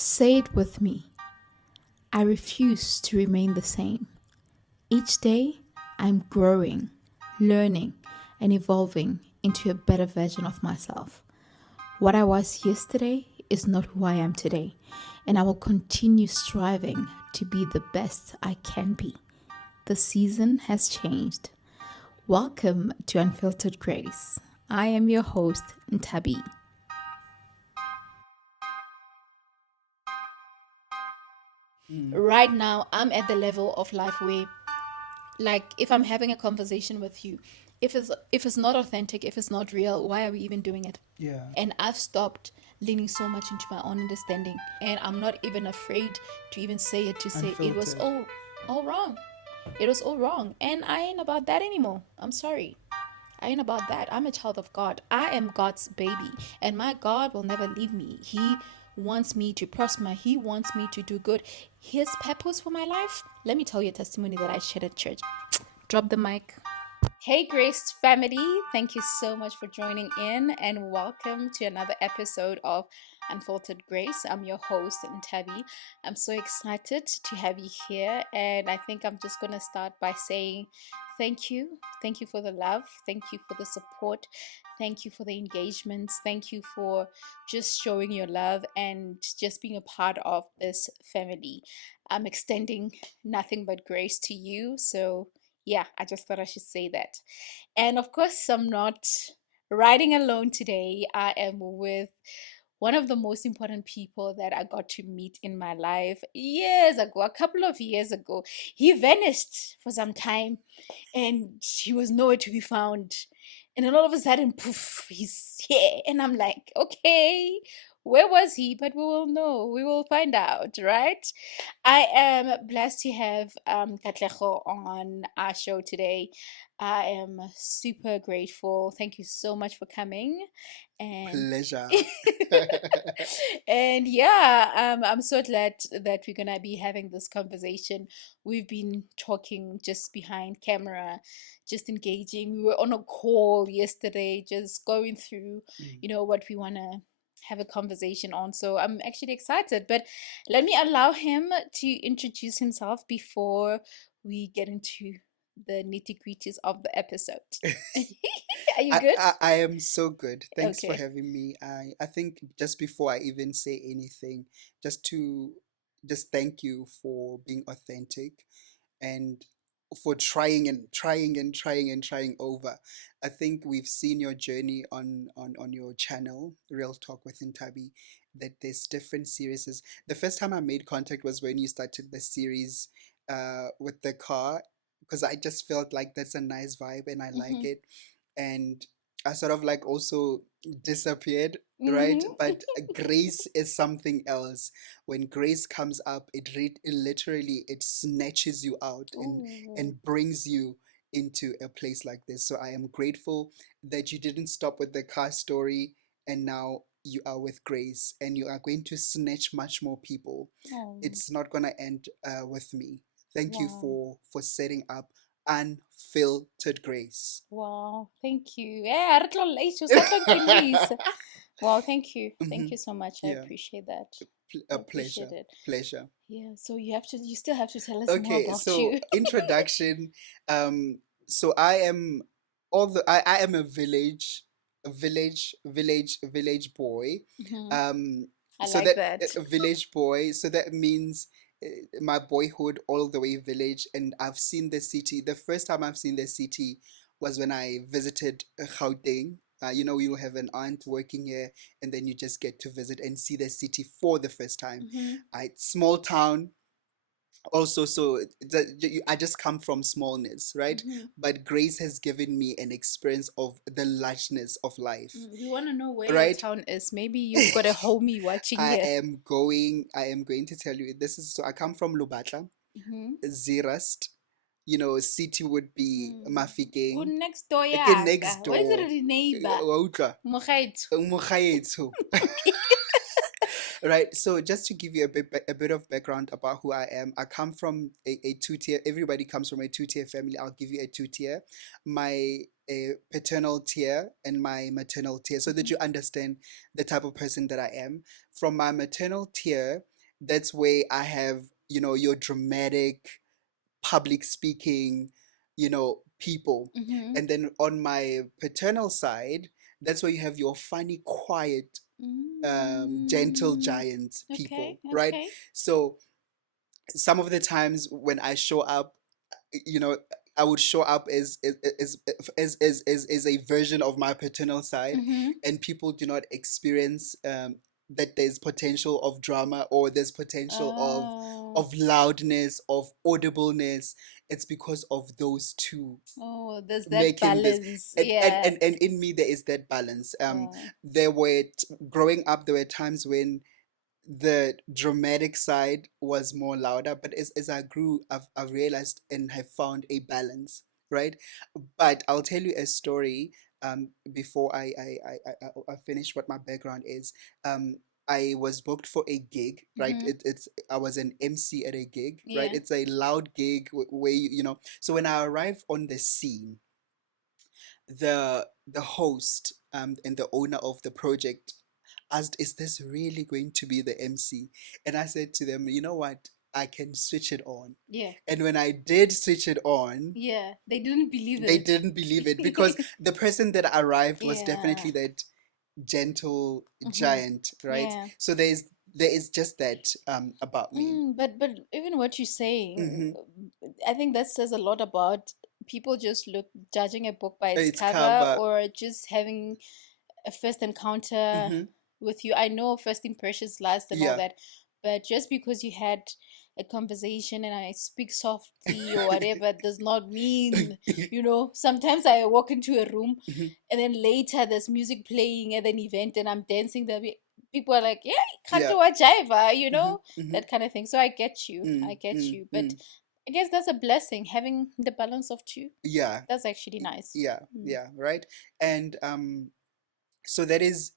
Say it with me. I refuse to remain the same. Each day, I'm growing, learning, and evolving into a better version of myself. What I was yesterday is not who I am today, and I will continue striving to be the best I can be. The season has changed. Welcome to Unfiltered Grace. I am your host, Nthabi. Right now, I'm at the level of life where, like, if I'm having a conversation with you, if it's not authentic, if it's not real, why are we even doing it? Yeah. And I've stopped leaning so much into my own understanding, and I'm not even afraid to even say it, to say it was Unfiltered. all wrong. It was all wrong, and I ain't about that anymore. I'm sorry. I ain't about that. I'm a child of God. I am God's baby, and my God will never leave me. He wants me to prosper. He wants me to do good. His purpose for my life. Let me tell you a testimony that I shared at church. Drop the mic. Hey, Grace family. Thank you so much for joining in, and welcome to another episode of Unfiltered Grace. I'm your host, Nthabi. I'm so excited to have you here, and I think I'm just going to start by saying thank you. Thank you for the love. Thank you for the support. Thank you for the engagements. Thank you for just showing your love and just being a part of this family. I'm extending nothing but grace to you. So, yeah, I just thought I should say that. And of course, I'm not riding alone today. I am with one of the most important people that I got to meet in my life years ago, a couple of years ago. He vanished for some time and he was nowhere to be found. And then all of a sudden, poof, he's here. And I'm like, okay, where was he? But we will know. We will find out, right? I am blessed to have Katlego on our show today. I am super grateful. Thank you so much for coming. And Pleasure. and yeah, I'm so glad that we're gonna be having this conversation. We've been talking just behind camera, just engaging. We were on a call yesterday, just going through, what we wanna have a conversation on. So I'm actually excited. But let me allow him to introduce himself before we get into the nitty gritties of the episode. Are you good? I am so good. Thanks for Okay. having me. I think just before I even say anything, just to just thank you for being authentic and for trying and trying and trying and trying over. I think we've seen your journey on your channel, Real Talk with Nthabi, that there's different series. The first time I made contact was when you started the series with the car, because I just felt like that's a nice vibe and I like Mm-hmm. it. And I sort of like also disappeared, right? Mm-hmm. But grace is something else. When grace comes up, it literally it snatches you out Ooh. and brings you into a place like this. So I am grateful that you didn't stop with the car story and now you are with grace and you are going to snatch much more people. Oh, It's not going to end with me. Thank you wow. for setting up Unfiltered Grace. Wow. Thank you. Yeah, re tlo late, o sa tlo nkimisa. Wow, thank you. Thank Hmm. you so much. I Yeah, appreciate that. a I appreciate pleasure, it. pleasure. Yeah, so you still have to tell us more Okay, about so you. introduction. So I am I am a village boy. Hmm. Um, I so like that that. a village boy. So that means my boyhood all the way village, and I've seen the city. The first time I've seen the city was when I visited Gauteng. You'll have an aunt working here, and then you just get to visit and see the city for the first time. Hmm. Small town also, so I just come from smallness, right? Hmm. But grace has given me an experience of the largeness of life, We want to know where your right? town is. Maybe you've got a homie watching here. I am going to tell you this is so I come from Lubata, Mm-hmm. Zeerust. City would be Go Mafikeng. next door, Okay, yeah. next What is door. it, the neighbor? Wa utlwa? Mokgaitsho. Mokgaetsho. Right. So just to give you a bit of background about who I am, I come from a two-tier. Everybody comes from a two-tier family. I'll give you a two-tier, my paternal tier and my maternal tier, so that Mhm. you understand the type of person that I am. From my maternal tier, that's where I have, your dramatic public speaking, people. Mhm. And then on my paternal side, that's where you have your funny, quiet, gentle Mm. giant Okay. people, right? Okay. So some of the times when I show up, you know, I would show up as a version of my paternal side, Mhm. and people do not experience that there's potential of drama, or there's potential Oh. of loudness, of audibleness. It's because of those two Oh, there's that making this. balance. And, and, Yeah. and, and in me there is that balance. Oh. There were growing up, there were times when the dramatic side was more louder, but as I grew, I've realized and have found a balance, right? But I'll tell you a story before I finish what my background is. um I was booked for a gig, right? Mhm. I was an MC at a gig, right? Yeah. It's a loud gig where so when I arrived on the scene, the host and the owner of the project asked, "Is this really going to be the MC?" And I said to them, "You know what? I can switch it on." Yeah. And when I did switch it on, Yeah. They didn't believe they it. didn't believe it, because the person that arrived was Yeah. definitely that gentle Mhm. giant, right? Yeah. So there is just that about me. But even what you're saying, Hmm. I think that says a lot about people just look judging a book by its It's cover, cover. or just having a first encounter Hmm. with you. I know first impressions last and all Yeah. that, but just because you had a conversation and I speak softly or whatever does not mean, sometimes I walk into a room Mhm. and then later there's music playing at an event and I'm dancing there. People are like, yeah, can't Yeah. do a jiva, Hmm. Hmm. that kind of thing. So I get you. I Mm, get mm, you. But mm. I guess that's a blessing, having the balance of two. Yeah. That's actually nice. Yeah. Mm. Yeah. Right. And so that is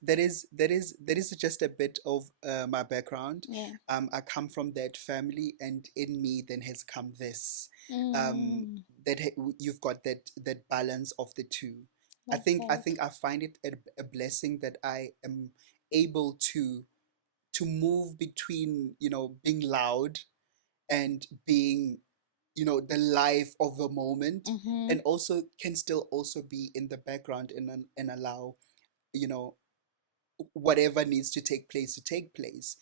just a bit of my background. Yeah. I come from that family, and in me then has come this, um, Mm. you've got that balance of the two. I think I Okay. think I find it a blessing that I am able to move between, being loud and being, the life of the moment, Mm-hmm. and also can still also be in the background, and allow, you know whatever needs to take place.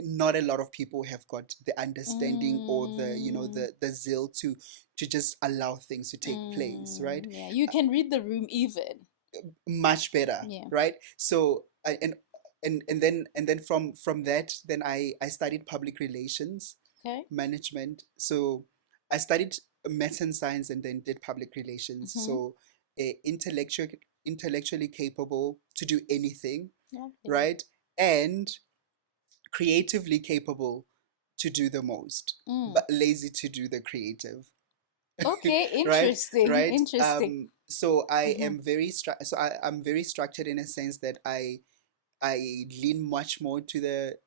Not a lot of people have got the understanding, or the you know Mm. the zeal to just allow things to take place, right? Yeah, you can read the room even. Much better, Yeah. right? So and then from that, then I studied public relations Okay. management. So I studied maths and science, and then did public relations. Mm-hmm. So intellectually capable to do anything, Lovely. right? And creatively capable to do the most, Mm. but lazy to do the creative. Okay, Right, interesting. right. Interesting. So I Mm-hmm. am I'm very structured, in a sense that I lean much more to the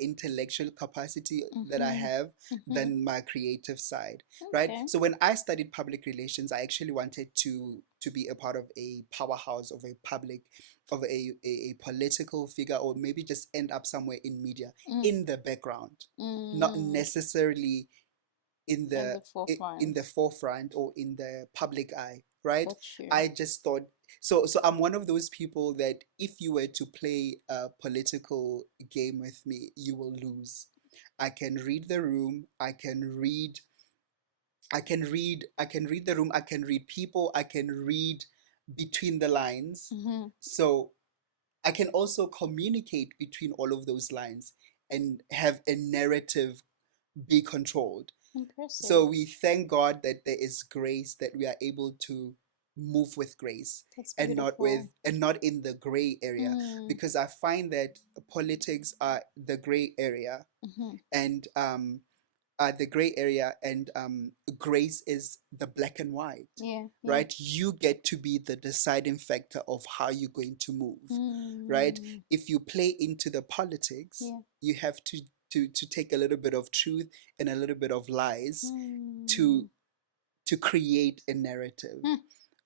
intellectual capacity that I Mm-hmm. have Mm-hmm. than my creative side, right? Okay. So when I studied public relations, I actually wanted to be a part of a powerhouse of a political figure, or maybe just end up somewhere in media, Mm. in the background, not Mm. necessarily in In the the in forefront. the forefront, or in the public eye, right? Got you. I just thought, so I'm one of those people that if you were to play a political game with me, you will lose. I can read the room, I can read the room, I can read people, I can read between the lines. Mm-hmm. So I can also communicate between all of those lines, and have a narrative be controlled. So Impressive. we thank God that there is grace, that we are able to move with grace, That's and beautiful. not in the gray area, Mm. because I find that politics are the gray area. Mm-hmm. And the gray area, and grace is the black and white, Yeah. right? You get to be the deciding factor of how you're going to move, right? Mm. If you play into the politics, Yeah. you have to take a little bit of truth and a little bit of lies to Mm. to create a narrative, Mm.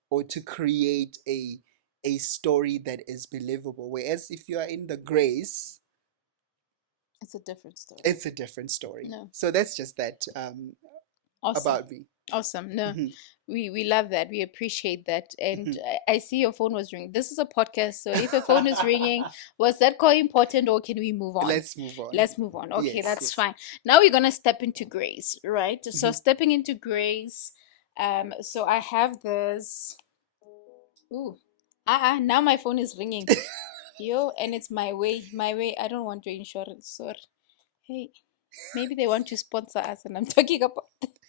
or to create a story that is believable. Whereas if you are in the grace, It's a different story. it's a different story. No. So that's just that Awesome. about me. Awesome. No, Hmm. we love that. We appreciate that. And I see your phone was ringing. This is a podcast, so if a phone is ringing, was that call important, or can we move on? Let's move on. Let's move on. Okay, Yes, that's yes. fine. Now we're gonna step into grace, right? So Mhm. stepping into grace. So I have this. Ooh. Now my phone is ringing. Yo, and it's my way. My way. I don't want your insurance. Sorry. Hey, maybe they want to sponsor us, and I'm talking about.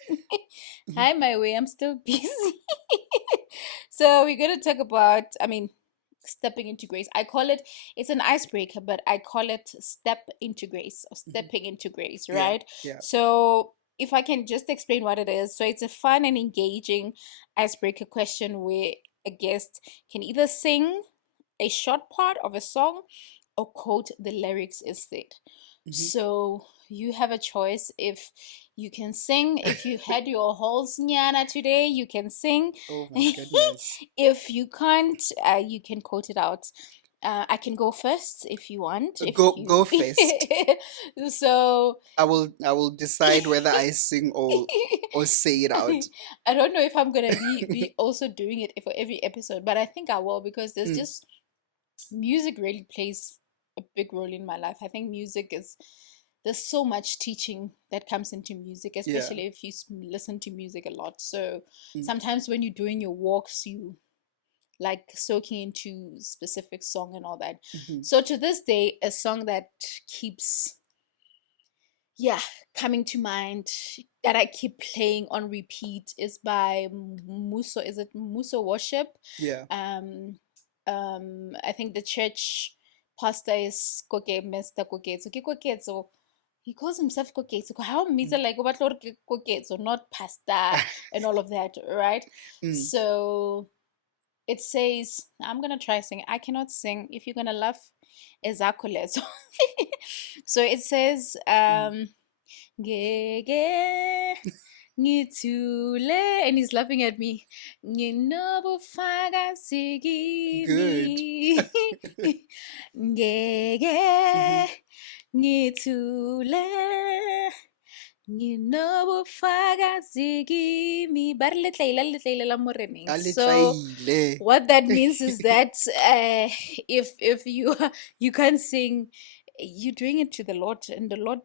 Mhm. Hi, my way. I'm still busy. So we're gonna talk about. I mean, stepping into grace. I call it. It's an icebreaker, but I call it step into grace or Mhm. stepping into grace, Yeah, right? yeah. So if I can just explain what it is. So it's a fun and engaging icebreaker question where a guest can either sing a short part of a song or quote the lyrics instead. Mhm. So you have a choice. If you can sing, if you had your whole nyana today, you can sing. Oh my goodness. If you can't, you can quote it out. I can go first if you want. If you Go first. so I will decide whether I sing or say it out. I don't know if I'm gonna be also doing it for every episode, but I think I will, because there's Mm, just music really plays a big role in my life. I think music is there's so much teaching that comes into music, yeah. especially if you listen to music a lot. So Mm, sometimes when you're doing your walks, you like soaking into specific song and all that. mhm. So to this day, a song that keeps yeah coming to mind, that I keep playing on repeat, is by Muso. Is it Muso Worship? Yeah. um I think the church pastor is Koke, Mr. Koketso. Ke Koketso. He calls himself Koketso. How Mm. means like what Lord Koketso, not pastor and all of that, right? Mm. So it says, I'm gonna try singing. I cannot sing. If you're gonna laugh, ezakule. So so it says, Mm. Ngeke ngithule, and he's laughing at me. Good. Nginobufakazigimi. Ngeke Mhm. ngithule. Nginobufakazigimi. Ba re letlaila la moreneng. A So letlaile. what that means is that if you you can't sing, you're doing it to the Lord, and the Lord,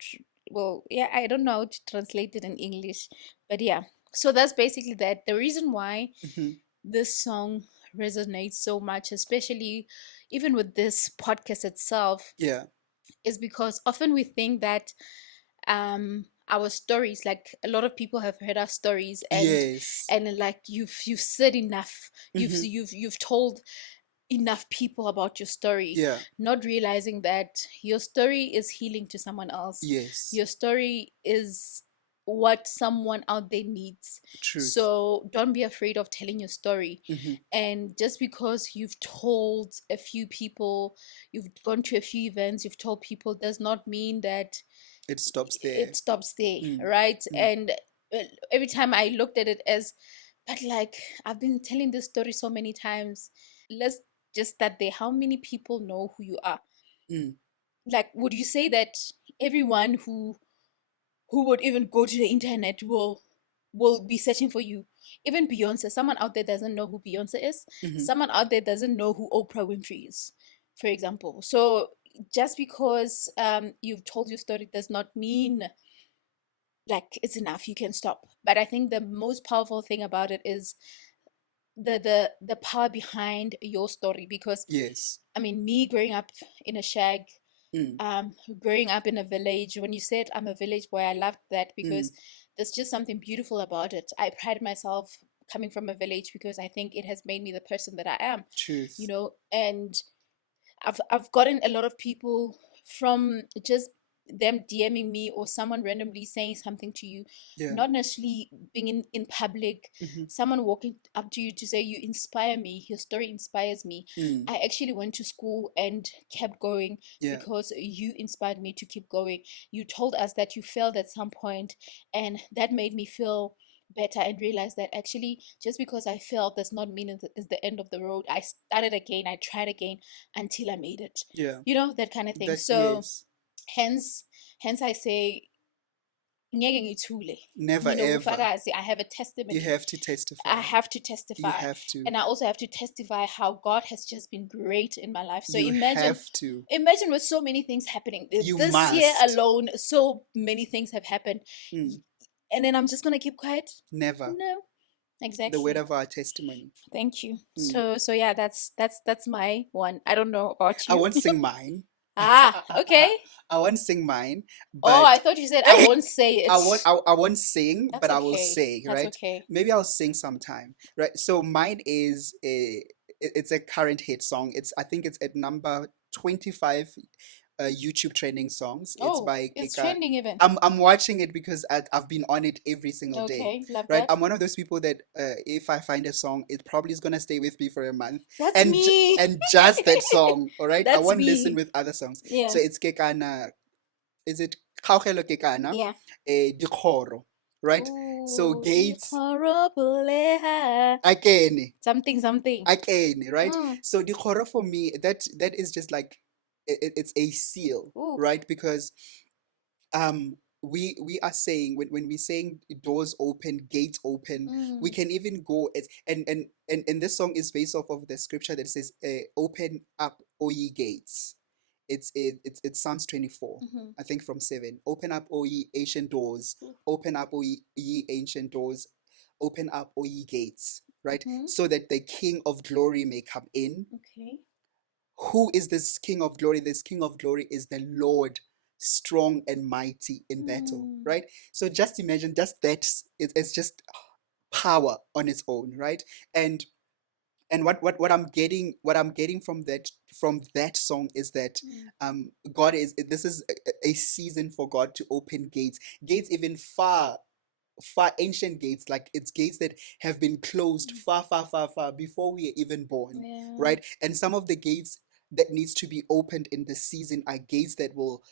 well, yeah, I don't know how to translate it in English, but yeah. So that's basically that. The reason why Mhm. this song resonates so much, especially even with this podcast itself, Yeah. is because often we think that our stories, like a lot of people have heard our stories, Yes. and like you've said enough, Mhm. you've told enough people about your story, Yeah. not realizing that your story is healing to someone else. Yes. Your story is what someone out there needs. Truth. So don't be afraid of telling your story. Mhm. And just because you've told a few people, you've gone to a few events, you've told people, does not mean that It stops there. it stops there, Mm. right? Mm. And every time I looked at it as, but like, I've been telling this story so many times. Let's just start there. How many people know who you are? Mm. Like, would you say that everyone who would even go to the internet will be searching for you? Even Beyonce, someone out there doesn't know who Beyonce is. Mhm. Someone out there doesn't know who Oprah Winfrey is, for example. So just because you've told your story does not mean like it's enough, you can stop. But I think the most powerful thing about it is the power behind your story. Because Yes. I mean, me growing up in a shag, Mm. growing up in a village, when you said I'm a village boy, I loved that, Mm. because there's just something beautiful about it. I pride myself coming from a village, because I think it has made me the person that I am, you Truth. know. And I've gotten a lot of people from just them DMing me or someone randomly saying something to you, Yeah. not necessarily being in public, someone walking up to you to say you inspire me, your story inspires me. I actually went to school and kept going Yeah. because you inspired me to keep going. You told us that you failed at some point, and that made me feel better and realize that actually just because I failed does not mean it's the end of the road. I started again, I tried again until I made it. Yeah. You know, that kind of thing. That, So yes. hence I say ngeke ngithule. Never ever. Nginobufakazi. I have a You testimony. have to testify. I have to You testify. have to. And I also have to testify how God has just been great in my life. So You imagine have to. imagine with so many things happening. You This year must. alone, so many things have happened. And then I'm just gonna keep quiet? Never. No. The Exactly. word of our testimony. Thank you. So yeah, that's my one. I don't know about I you. won't sing mine. Okay. I won't sing mine, Oh, but I thought you said I won't say it. I won't sing, That's but I will okay. say, That's right? okay. Maybe I'll sing sometime, right? So mine is it's a current hit song. I think it's at number 25 YouTube trending songs. It's Oh, by it's Keka. trending even. I'm watching it because I've been on it every single day, Okay, love right? that. I'm one of those people that if I find a song, it probably is gonna stay with me for a month, That's me. and just that song, all right? I That's won't listen me. with other songs. Yeah. So it's Kekana. Is it Kaugelo Kekana? Yeah. Dikgoro, right? So Ooh, Gates Dikgoro. Akene. Something. Akene, right? So Dikgoro for me, that is just like it's a seal, Ooh. right? Because we are saying when we're saying doors open, gates open, we can even go and this song is based off of the scripture that says open up, O ye gates. It's Psalms 24, I think from 7. Open up, O ye ancient doors. Open up, O ye ancient doors. Open up, O ye gates, right? So that the King of glory may come in. Okay. Who is this King of glory? This King of glory is the Lord, strong and mighty in battle, right? So just imagine, just that it's just power on its own, right? And what I'm getting from that song is that God is this is a season for God to open gates even far ancient gates, like it's gates that have been closed far before we are even born. Yeah. Right? And some of the gates that needs to be opened in the season are gates that will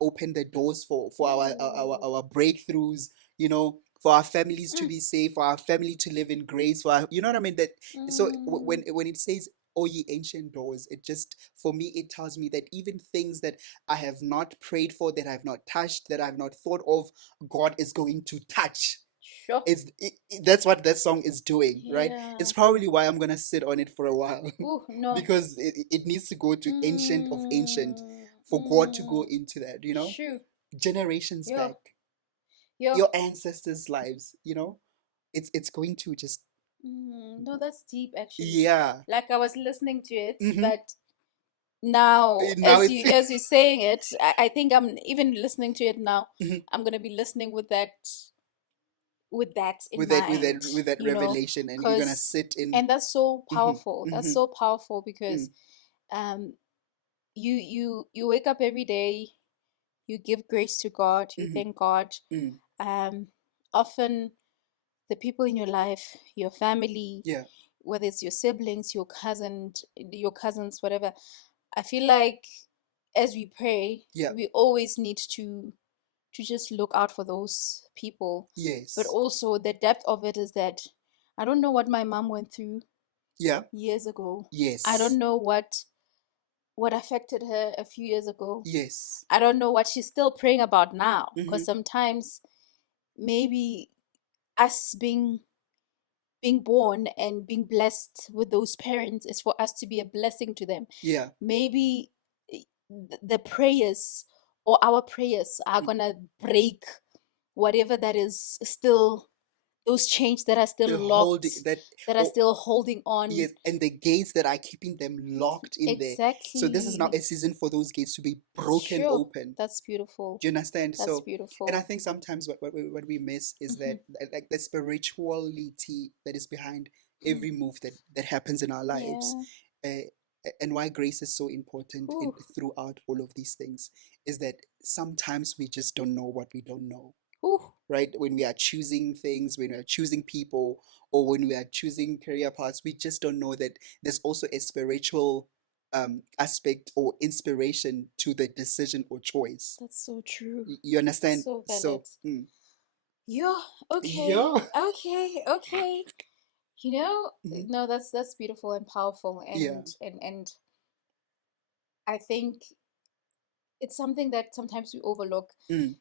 open the doors for our breakthroughs, for our families to be safe, for our family to live in grace, for our, you know what I mean, that so when it says, "O ye ancient doors," it just, for me, it tells me that even things that I have not prayed for, that I have not touched, that I have not thought of, God is going to touch. Sure. That's what that song is doing, right? Yeah. It's probably why I'm gonna sit on it for a while. Ooh, no. Because it needs to go to ancient of ancient for God to go into that, True. generations Yo. back, Yo. your ancestors' lives, it's going to just No, that's deep actually. yeah. Like I was listening to it, Mhm. but now Now as it's you're saying it, I think I'm even listening to it now. Mhm. I'm gonna be listening with that in with mind, that revelation, and you're gonna sit in. and that's so Mhm, powerful. That's mhm, so powerful because you wake up every day, you give grace to God, you mhm, thank God. Often the people in your life, your family, yeah, whether it's your siblings, your cousins, whatever, I feel like as we pray, yeah, we always need to just look out for those people. yes, But also the depth of it is that I don't know what my mom went through yeah, years ago. yes, I don't know what affected her a few years ago. yes, I don't know what she's still praying about now. Because mhm, sometimes maybe us being born and being blessed with those parents is for us to be a blessing to them. yeah, Maybe the prayers or our prayers are gonna break whatever that is still, those chains that are still the locked, holding that, that are oh, still holding on. yes, and the gates that are keeping them locked in there. So this is now Exactly. a season for those gates to be broken Sure. open. That's beautiful. Do you understand? That's So, beautiful. and I think sometimes what we miss is that like the spirituality that is behind every move that happens in our lives. Yeah. and why grace is so important Ooh. throughout all of these things is that sometimes we just don't know what we don't know, Ooh. right? When we are choosing things, when we are choosing people, or when we are choosing career paths, we just don't know that there's also a spiritual aspect or inspiration to the decision or choice. That's so true. You understand? So So, valid. Yeah. Okay. yeah. Okay. Mhm. No, that's beautiful and powerful, Yeah. and I think it's something that sometimes we overlook, Mm.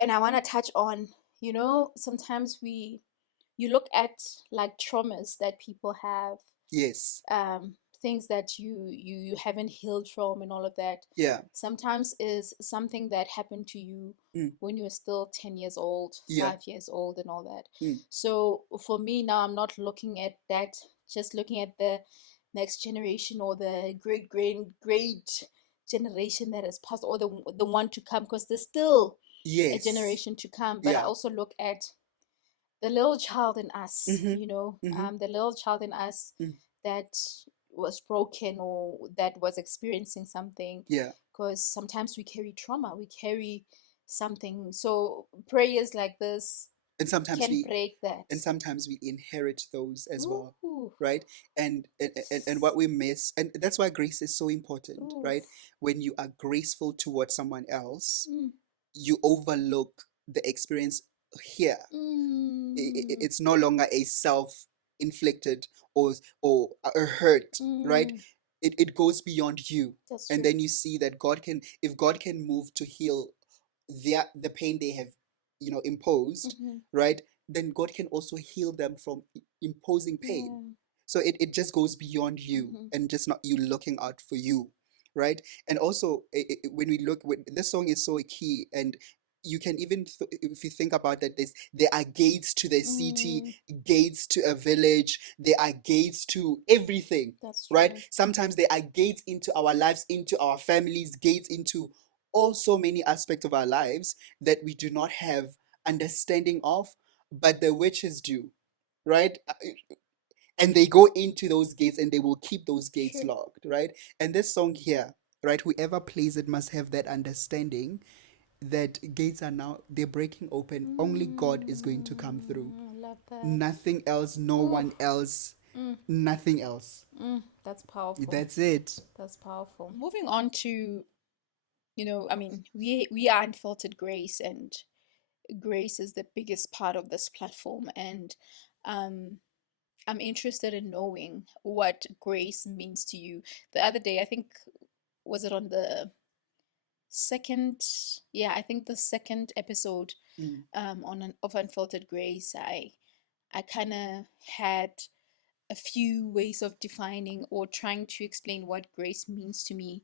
and I want to touch on. Sometimes you look at like traumas that people have, Yes. things that you haven't healed from and all of that. Yeah. Sometimes is something that happened to you Mm. when you were still 10 years old, Yeah. 5 years old, and all that. Mm. So for me now, I'm not looking at that, just looking at the next generation or the great generation that has passed, or the one to come, because there's still a Yes. generation to come. But I Yeah. also look at the little child in us, Mm-hmm. Mm-hmm. the little child in us Mm. that was broken or that was experiencing something, Yeah. because sometimes we carry trauma, we carry something. So prayers like this And sometimes can we break that. and sometimes we inherit those as well, Ooh, right? And what we miss, and that's why grace is so important, ooh, right? When you are graceful towards someone else, mm, you overlook the experience here. mm, It's no longer a self-inflicted or a hurt, right? mm. It goes beyond you, That's and true. then you see that God can, if God can move to heal the pain they have, imposed, Mm-hmm. right? Then God can also heal them from imposing pain. Yeah. So it just goes beyond you, Mm-hmm. and just not you looking out for you, right? And also, when we look, this song is so key, and you can even if you think about that, there are gates to the city, Mm, gates to a village, there are gates to everything, that's right? true. Sometimes there are gates into our lives, into our families, gates into also many aspects of our lives that we do not have understanding of, but the witches do, right? And they go into those gates and they will keep those gates True. locked, right? And this song here, right, whoever plays it must have that understanding that gates are now, they're breaking open. Only God is going to come through. Love that. Nothing else, no Ooh, one else, mm, nothing else. that's powerful. That's it. That's powerful. Moving on to, I mean, we are Unfiltered Grace, and grace is the biggest part of this platform. And um, I'm interested in knowing what grace means to you. The other day, I think, was it on the second? Yeah, I think the second episode Mm. of Unfiltered Grace, I kind of had a few ways of defining or trying to explain what grace means to me.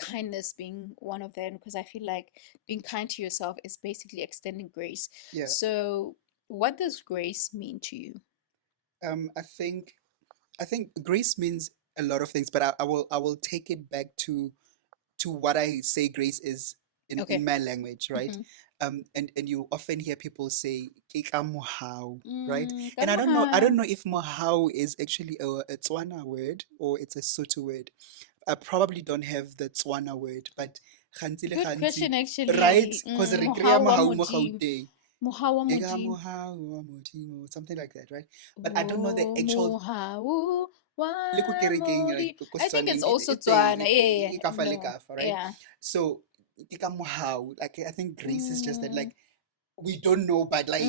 Kindness being one of them, because I feel like being kind to yourself is basically extending grace. Yeah. So, what does grace mean to you? Um, I think I think grace means a lot of things, but I will take it back to what I say grace is in Okay. my language, right? Mm-hmm. And you often hear people say "Ke ka mohau," right? And I Kamaha. don't know if mohau is actually a Tswana word or it's a Sotho word. I probably don't have the Tswana word, but gantsi le Good gantsi, question, right? actually. Because re kry-a Mohawa mohau mo Mojim. Gauteng. Mohawa Ke ka Mojim. mohau wa Modimo, something like that, right? But I don't know the Oh, actual, Mohawu le ko wa kerekeng, like Modi. ko I think it's Setswaneng, also e teng, Tswana. Yeah, e ka fa le no. ka fa, right? Yeah. So ke ka mohau, like I think grace is just that, Mm, like we don't know, but like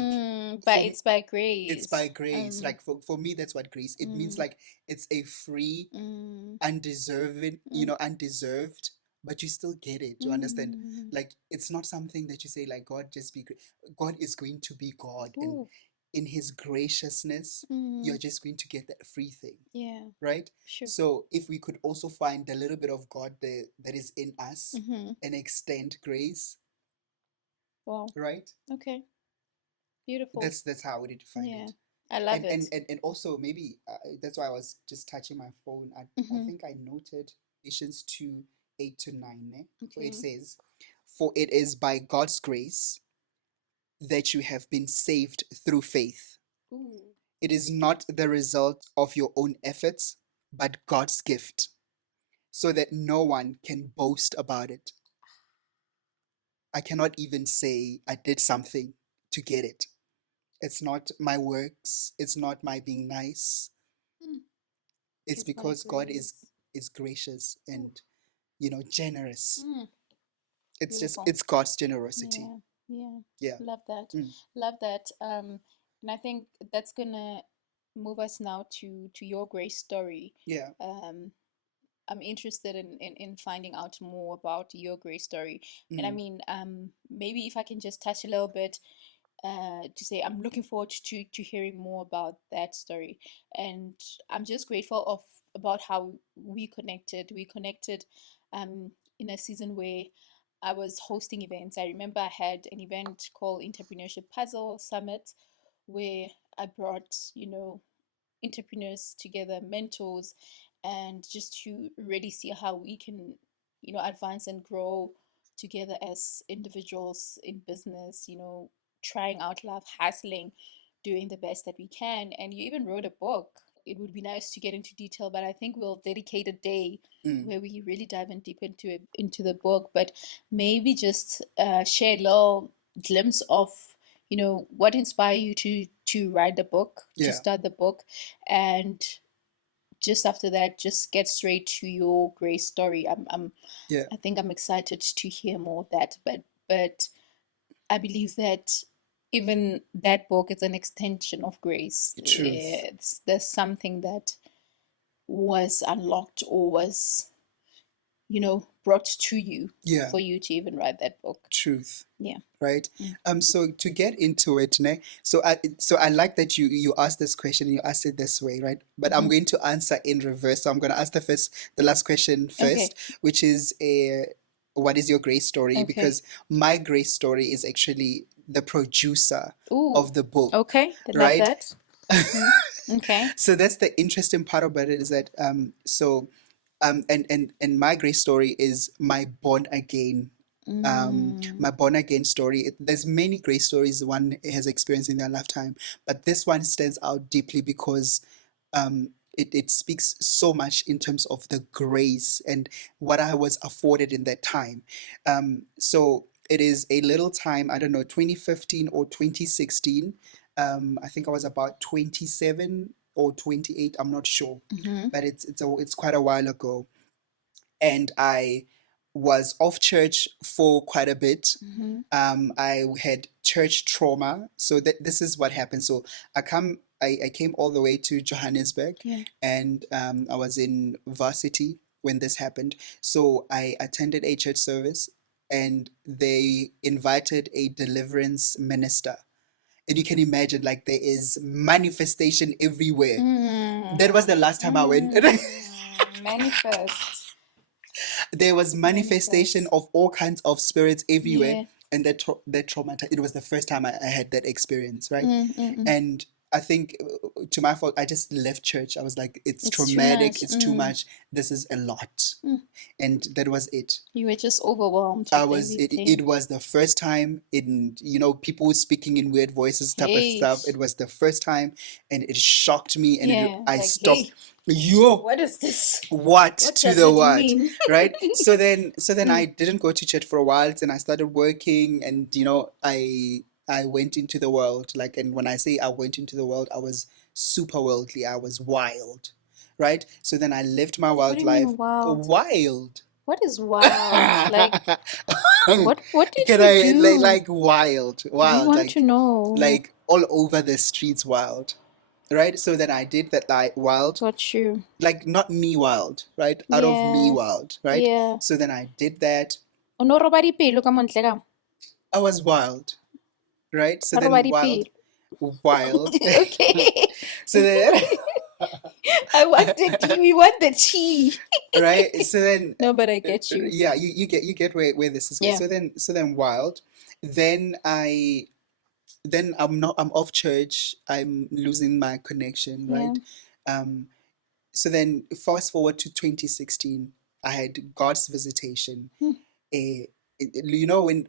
but for it's by it's grace. by grace. Like for me, that's what grace. It means Mm, like it's a free, mm, undeserved, mm, undeserved, but you still get it. You understand? mm. Like it's not something that you say like God just be. God is going to be God, and Ooh, in His graciousness, mm, you're just going to get that free thing, yeah, right? sure. So if we could also find a little bit of God there that is in us Mm-hmm. and extend grace, Wow. right? Okay. Beautiful. That's how I would define Yeah. it. I love and and it. and, and also maybe that's why I was just touching my phone. I Mm-hmm. think I noted Ephesians 2, 8 to 9, eh? For it Okay. says, for it is by God's grace that you have been saved through faith. Ooh. It is not the result of your own efforts, but God's gift. so that no one can boast about it. I cannot even say I did something to get it. It's not my works, it's not my being nice. Mm. It's It's by because God grace. is gracious Ooh. and generous. Mm. It's Beautiful. God's generosity. Yeah. Yeah. Love that. Mm. Love that. And I think that's gonna move us now to your grace story. Yeah. I'm interested in finding out more about your grace story. And I Mm. mean, maybe if I can just touch a little bit to say I'm looking forward to hearing more about that story. And I'm just grateful of about how we connected. We connected in a season where I was hosting events. I remember I had an event called Entrepreneurship Puzzle Summit where I brought, entrepreneurs together, mentors, and just to really see how we can, advance and grow together as individuals in business, trying out life, hustling, doing the best that we can. And you even wrote a book. It would be nice to get into detail, but I think we'll dedicate a day Mm. where we really dive in deep into the book. But maybe just share a little glimpse of what inspired you to write the book, to Yeah. start the book, and just after that, just get straight to your grace story. Yeah. I think I'm excited to hear more of that. But I believe that even that book is an extension of grace. Truth. There's something that was unlocked or was, brought to you Yeah. for you to even write that book. Truth. Yeah. Right. Mm. So to get into it, ne? So I like that you asked this question and you asked it this way, right? But I'm Mhm. going to answer in reverse. So I'm going to ask the last question Okay. first, which is what is your grace story? Okay. Because my grace story is actually the producer Ooh. of the book, Okay. I love right? that. Okay. So that's the interesting part about it, is that and my grace story is my born again my born again story. There's many grace stories one has experienced in their lifetime, but this one stands out deeply because it speaks so much in terms of the grace and what I was afforded in that time. So it is a little time, I don't know, 2015 or 2016. I think I was about 27 or 28, I'm not sure, but it's quite a while ago. And I was off church for quite a bit. I had church trauma. So this is what happened. So I came all the way to Johannesburg, Yeah. and I was in varsity when this happened. So I attended a church service, and they invited a deliverance minister. And you can imagine, like, there is manifestation everywhere. That was the last time I went. Manifest. There was manifestation Manifest. of all kinds of spirits everywhere. Yeah. And that traumatized. It was the first time I had that experience, right? Mm. And I think, to my fault, I just left church. I was like, it's It's too traumatic, much. it's too much, this is a lot. And that was it. You were just overwhelmed I with was everything. it was the first time in, people speaking in weird voices type of stuff. Hey. It was the first time, and it shocked me, and Yeah. I Like, stopped. hey, Yo, what is this? what What to does the it what, mean? right? So then I didn't go to church for a while, and I started working, and I went into the world, like, and when I say I went into the world, I was super worldly. I was wild, right? So then I lived my What wild do you mean life. wild? Wild. What is wild? Like, what did Can you I do? like wild, We wild, want to know. like all over the streets, wild, right? So then I did that, like, wild, Got you. like not me wild, right? Out of me Yeah. wild, right? Yeah. So then I did that. O no roba dipelo ka mo ntle ka? I was wild, right? So Ka roba then wild, Okay. So then, We want the tea. right? So then, No, but I get you. yeah, you get where this is going. Yeah. So then wild. Then I'm off church. I'm losing my connection, right? So then fast forward to 2016, I had God's visitation. Eh, when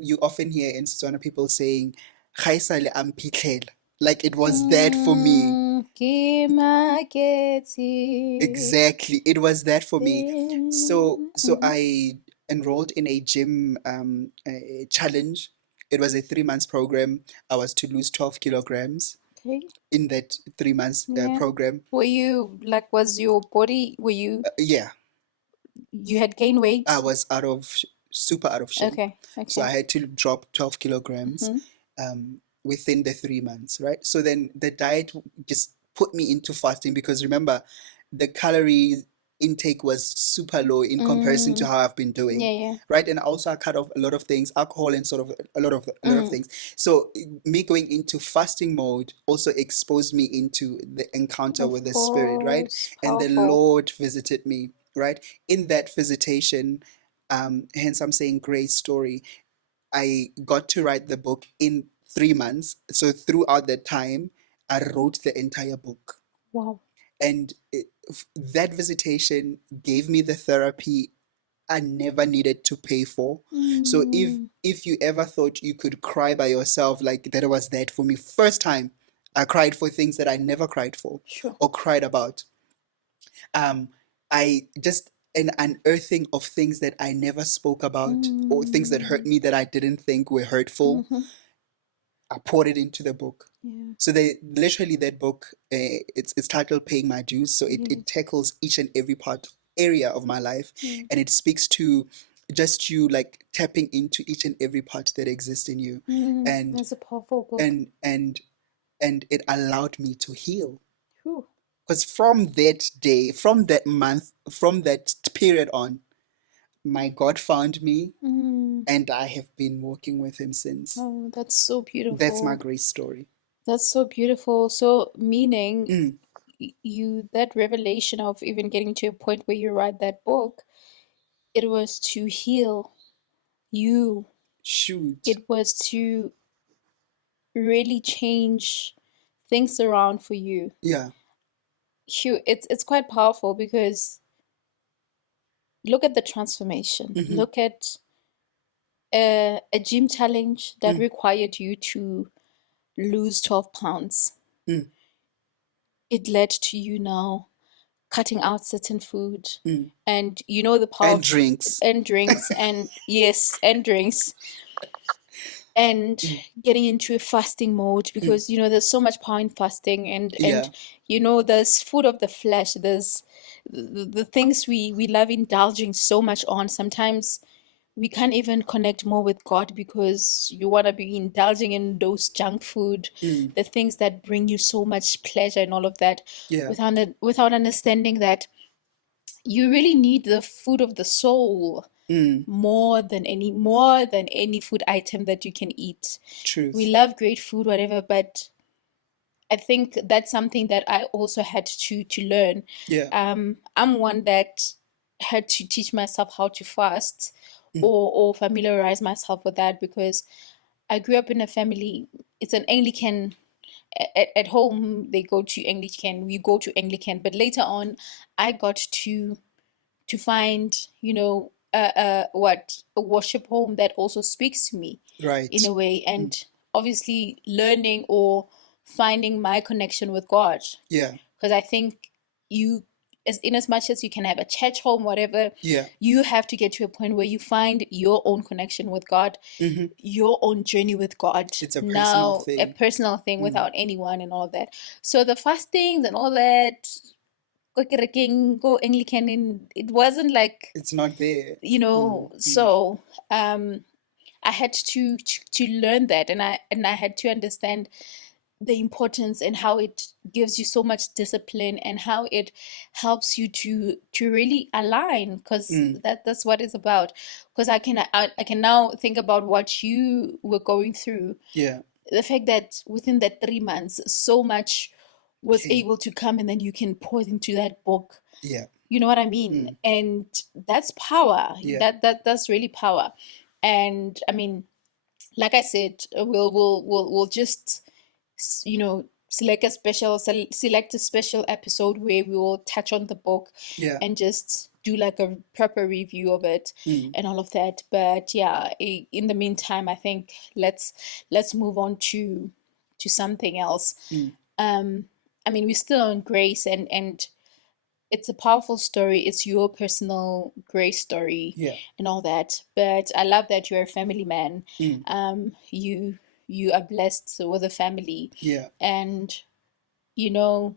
you often hear in Setswana people saying, "Ga e sale a mphitlhela," like it was that for me. Exactly. It was that for me. So Mm-hmm. I enrolled in a gym a challenge. It was a 3 months program. I was to lose 12 kilograms Okay. in that 3 months Yeah. program. Were you like, was your body, were Yeah, you had gained weight? I was super out of shape. Okay. So I Okay. had to drop 12 kilograms Mm-hmm. within the 3 months, right? So then the diet just put me into fasting because remember, the calorie intake was super low in comparison to Mm. how I've been doing, Yeah, yeah. right? And also I cut off a lot of things, alcohol and sort of a lot of Mm. things. So me going into fasting mode also exposed me into the encounter Of with the Spirit, right? course. And the Powerful. Lord visited me, right? In that visitation, hence I'm saying great story. I got to write the book in 3 months. So throughout that time, I wrote the entire book. Wow. And that visitation gave me the therapy I never needed to pay for. So Mm. if you ever thought you could cry by yourself, like that was that for me. First time I cried for things that I never cried for Sure. or cried about. Um, I just an unearthing of things that I never spoke about or things that hurt Mm. me that I didn't think were hurtful. Mm-hmm. I poured it into the book. Yeah. So they literally that book, it's titled "Paying My Dues." So it, Yeah. it tackles each and every area of my life, Yeah. and it speaks to just you like tapping into each and every part that exists in you, Mm. and That's a powerful book. and it allowed me to heal. Whew. Because from that day, from that month, from that period on, my God found me, Mm. and I have been walking with Him since. Oh, that's so That's my beautiful. grace story. That's so beautiful. So, meaning Mm, you, that revelation of even getting to a point where you write that book, it was to heal you. shoot. It was to really change things around for you. Yeah. Hugh, it's quite powerful because look at the transformation. Mm-hmm. Look at a gym challenge that Mm, required you to lose 12 pounds. mm, It led to you now cutting out certain food, mm. and you know the power And of, drinks. and drinks, and yes, and drinks, and Mm, getting into a fasting mode, mm. because you know there's so much power in fasting, and Yeah. you know there's food of the flesh, there's the things we love indulging so much on. Sometimes we can't even connect more with God because you want to be indulging in those junk food, Mm, the things that bring you so much pleasure and all of that, yeah. without understanding that you really need the food of the soul Mm, more than any food item that you can eat. We truth. love great food, whatever, but I think that's something that I also had to learn. Yeah. I'm one that had to teach myself how to fast, Mm, or familiarize myself with that, because I grew up in a family. It's an Anglican. At home, they go to Anglican. We go to Anglican, but later on, I got to find, what, a worship home that also speaks to me right. in a way, Mm, and obviously learning or finding my connection with God, yeah. because I think you, as much as you can have a church home, whatever, Yeah. you have to get to a point where you find your own connection with God, Mm-hmm. your own journey with God, It's a personal now a thing. personal thing Mm, without anyone and all of that. So the fastings and all that, go kerekeng, go Anglican, it wasn't like, it's not there. Mm, mm, so um I had to learn that, and I had to understand the importance and how it gives you so much discipline, and how it helps you to really align, because mm, that's what it's about. Because I can now think about what you were going through, yeah. the fact that within that 3 months so much was Came. able to come, and then you can pour it into that book. Yeah. You know what I mean? Mm, And that's power. yeah. That's really power. And I mean, like I said, we'll just select a special episode where we will touch on the book, Yeah. and just do like a proper review of it Mm, and all of that. But yeah, in the meantime, I think let's move on to something else. mm, um I mean, we're still on grace, and it's a powerful story. It's your personal grace story Yeah. and all that. But I love that you're a family man. Mm. You are blessed with a family, Yeah. and you know,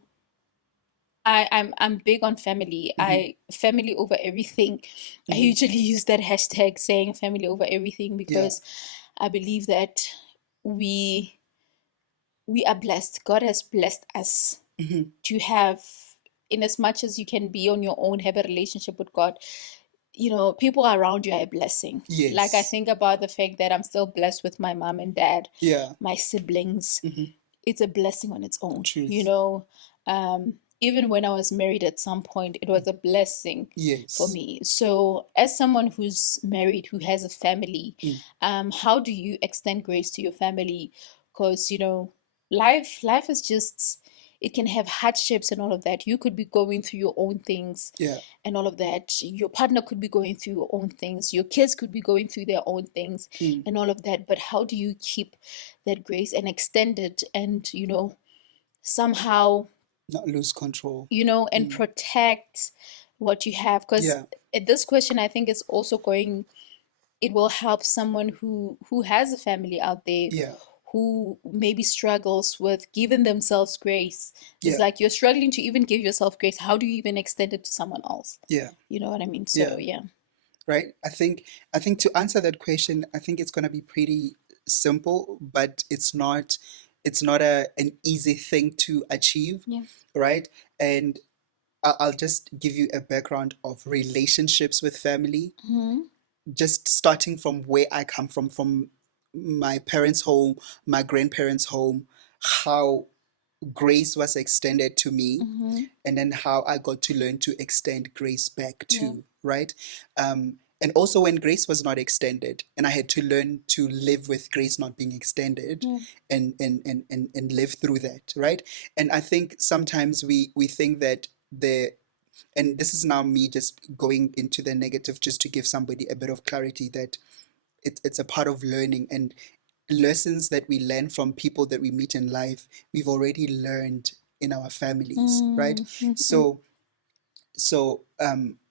I'm big on family. Mm-hmm. I family over everything. I Mm-hmm. usually use that hashtag saying family over everything Yeah. because I believe that we we are blessed. God has blessed us Mm-hmm. to have, in as much as you can be on your own, have a relationship with God. People around you are a blessing. Like, I Yes. think about the fact that I'm still blessed with my mom and dad, Yeah. my siblings. Mm-hmm. It's a blessing on its own. Truth. Even when I was married at some point, it was a blessing for Yes. me. So, as someone who's married, who has a family, Mm. how do you extend grace to your family? Because life is just, it can have hardships and all of that. You could be going through your own things Yeah. and all of that. Your partner could be going through your own things. Your kids could be going through their own things Mm. and all of that. But how do you keep that grace and extend it and, somehow, Not lose control. and Mm. protect what you have? Because Yeah. this question, I think, is also it will help someone who has a family out there Yeah. who maybe struggles with giving themselves grace. It's Yeah. like you're struggling to even give yourself grace. How do you even extend it to someone else? Yeah. You know what I mean? So Yeah. yeah. Right. I think to answer that question, I think it's gonna be pretty simple, but it's not an easy thing to achieve, Yeah. right? And I'll just give you a background of relationships with family, Mm-hmm. just starting from where I come from my parents' home, my grandparents' home, how grace was extended to me, Mm-hmm. and then how I got to learn to extend grace back Yeah. to, right? And also when grace was not extended, and I had to learn to live with grace not being extended, Yeah. and live through that, right? And I think sometimes we think that the and this is now me just going into the negative just to give somebody a bit of clarity that it's a part of learning, and lessons that we learn from people that we meet in life, we've already learned in our families, right? Mm-hmm. So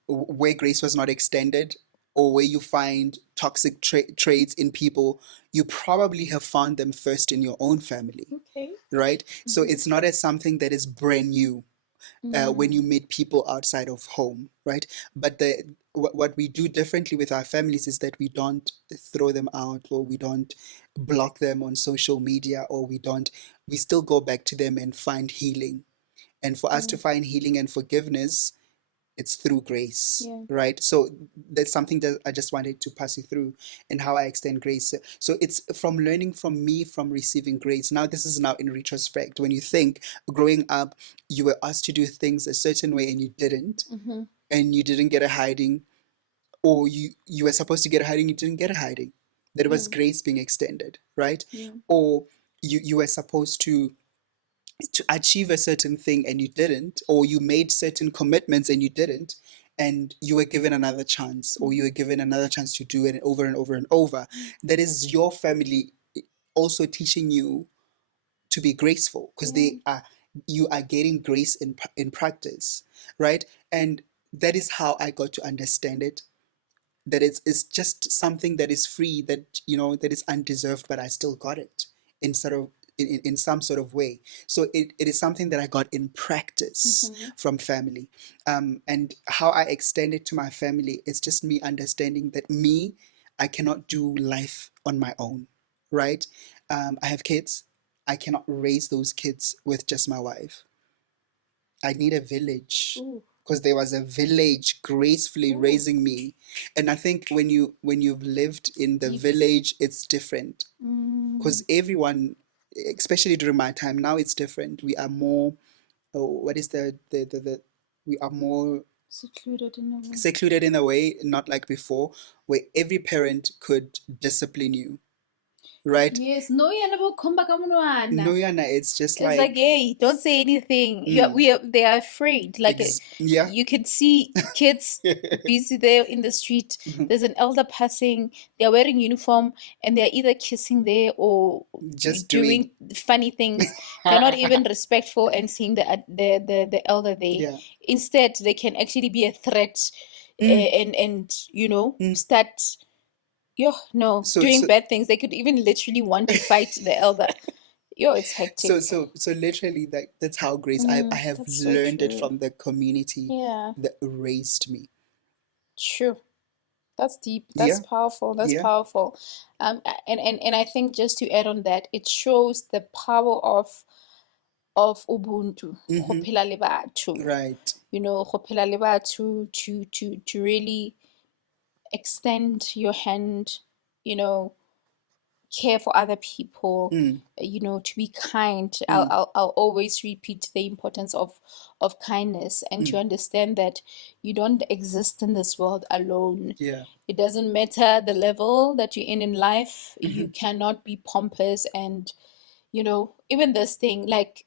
where grace was not extended, or where you find toxic traits in people, you probably have found them first in your own family, Okay. right? So Mm-hmm. it's not as something that is brand new when you Mm. meet people outside of home, right? But what we do differently with our families is that we don't throw them out, or we don't block them on social media, or we still go back to them and find healing. And for us Yeah. to find healing and forgiveness, it's through grace, Yeah. right? So that's something that I just wanted to pass you through, and how I extend grace. So it's from learning from me, from receiving grace. Now this is now in retrospect, when you think growing up you were asked to do things a certain way and you didn't, Mm-hmm. and you didn't get a hiding, or you were supposed to get a hiding, you didn't get a hiding. That Yeah. was grace being extended, right? Yeah. Or you were supposed to achieve a certain thing and you didn't, or you made certain commitments and you didn't, and you were given another chance, or you Mm-hmm. were given another chance to do it over and over and over. That is your family also teaching you to be graceful, because Yeah. you are getting grace in practice, right? And that is how I got to understand it, that it's just something that is free, that that is undeserved, but I still got it in sort of in some sort of way. So it is something that I got in practice Mm-hmm. from family. And how I extend it to my family is just me understanding that I cannot do life on my own, right? I have kids. I cannot raise those kids with just my wife. I need a village, Ooh. because there was a village gracefully Ooh. raising me. And I think when you've lived in the Deep. village, it's different, Mm. because everyone, especially during my time, now it's different. We are more, what is the we are more Secluded in a way. secluded in a way, not like before, where every parent could discipline you. right? Yes, no, yana bokhomba ka monwana. No, Yana, it's just It's like, hey, don't say anything. They are afraid. Like, yeah. you can see kids busy there in the street. There's an elder passing. They're wearing uniform and they're either kissing there or Just doing funny things. They're not even respectful and seeing the elder there. Yeah. Instead, they can actually be a threat, and start So doing bad things. They could even literally want to fight the elder. It's hectic. so literally that's how grace I have That's so learned it true. from the community Yeah, that raised me. true. That's deep. Yeah. That's powerful. That's Yeah. powerful. And I think just to add on that, it shows the power of Ubuntu. Mhm. Go phela le batho. Right. Go phela le batho, to really extend your hand, care for other people, to be kind. I'll always repeat the importance of kindness, and to understand that you don't exist in this world alone. Yeah. It doesn't matter the level that you're in life. You cannot be pompous and even this thing, like,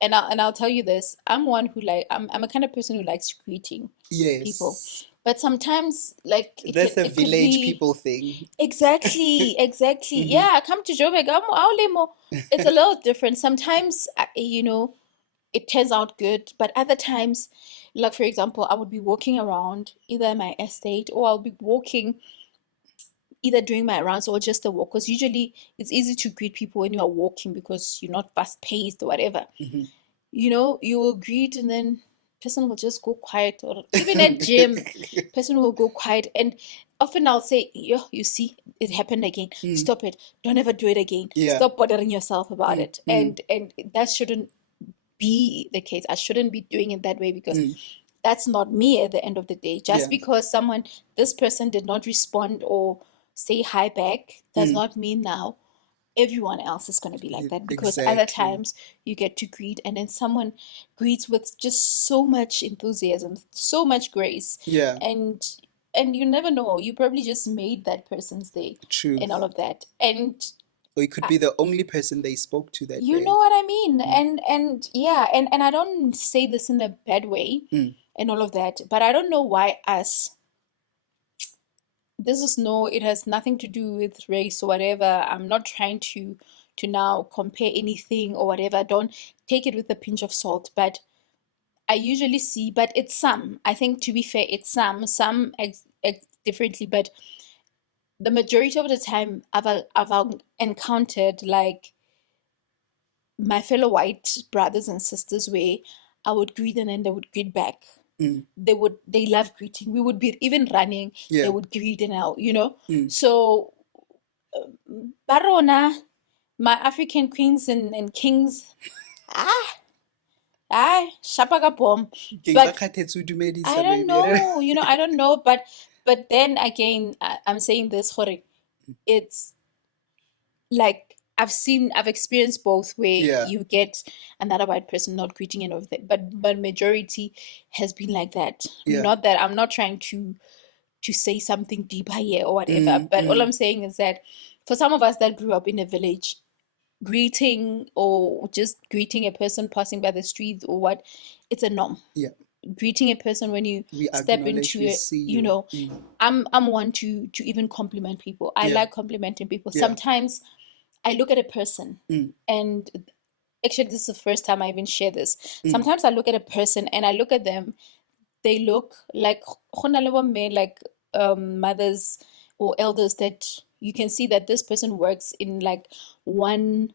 and I'll tell you this. I'm one who I'm a kind of person who likes greeting people. Yes. But sometimes, like, That's the it could village be people thing. exactly. Yeah, come to Joburg. It's a little different. Sometimes, it turns out good, but other times, like, for example, I would be walking around either in my estate, or I'll be walking either doing my rounds or just a walk. Because usually it's easy to greet people when you are walking because you're not fast paced or whatever. You will greet and then person will just go quiet, or even at gym, person will go quiet. And often I'll say, yo, you see, it happened again. Stop it. Don't ever do it again. Yeah. Stop bothering yourself about it. And that shouldn't be the case. I shouldn't be doing it that way, because that's not me at the end of the day. Just because this person did not respond or say hi back, does not mean now everyone else is going to be like that. Because other Exactly. times you get to greet, and then someone greets with just so much enthusiasm, so much grace. Yeah. And you never know, you probably just made that person's day. True. And all of that. And Or you could be the only person they spoke to that you day. know what I mean? And yeah, and I don't say this in a bad way, and all of that, but I don't know why it has nothing to do with race or whatever. I'm not trying to now compare anything or whatever. Don't take it with a pinch of salt. But I usually see, but it's some. I think, to be fair, it's some differently, but the majority of the time I've encountered, like, my fellow white brothers and sisters, where I would greet them and they would greet back. They love greeting. We would be even running. Yeah. They would greet and out, So, Barona, my African queens and kings, shapa ka bomb. But I don't know, I don't know, but then again, I'm saying this for it. It's like I've experienced both, where you get another white person not greeting and everything, but majority has been like that. Not that I'm not trying to say something deeper here or whatever, but all I'm saying is that for some of us that grew up in a village, greeting or just greeting a person passing by the street or what, it's a norm. Yeah. Greeting a person when you step into it, I'm one to even compliment people. I like complimenting people. Sometimes I look at a person, and actually this is the first time I even share this. Sometimes I look at a person and I look at them, they look like mothers or elders that you can see that this person works in like one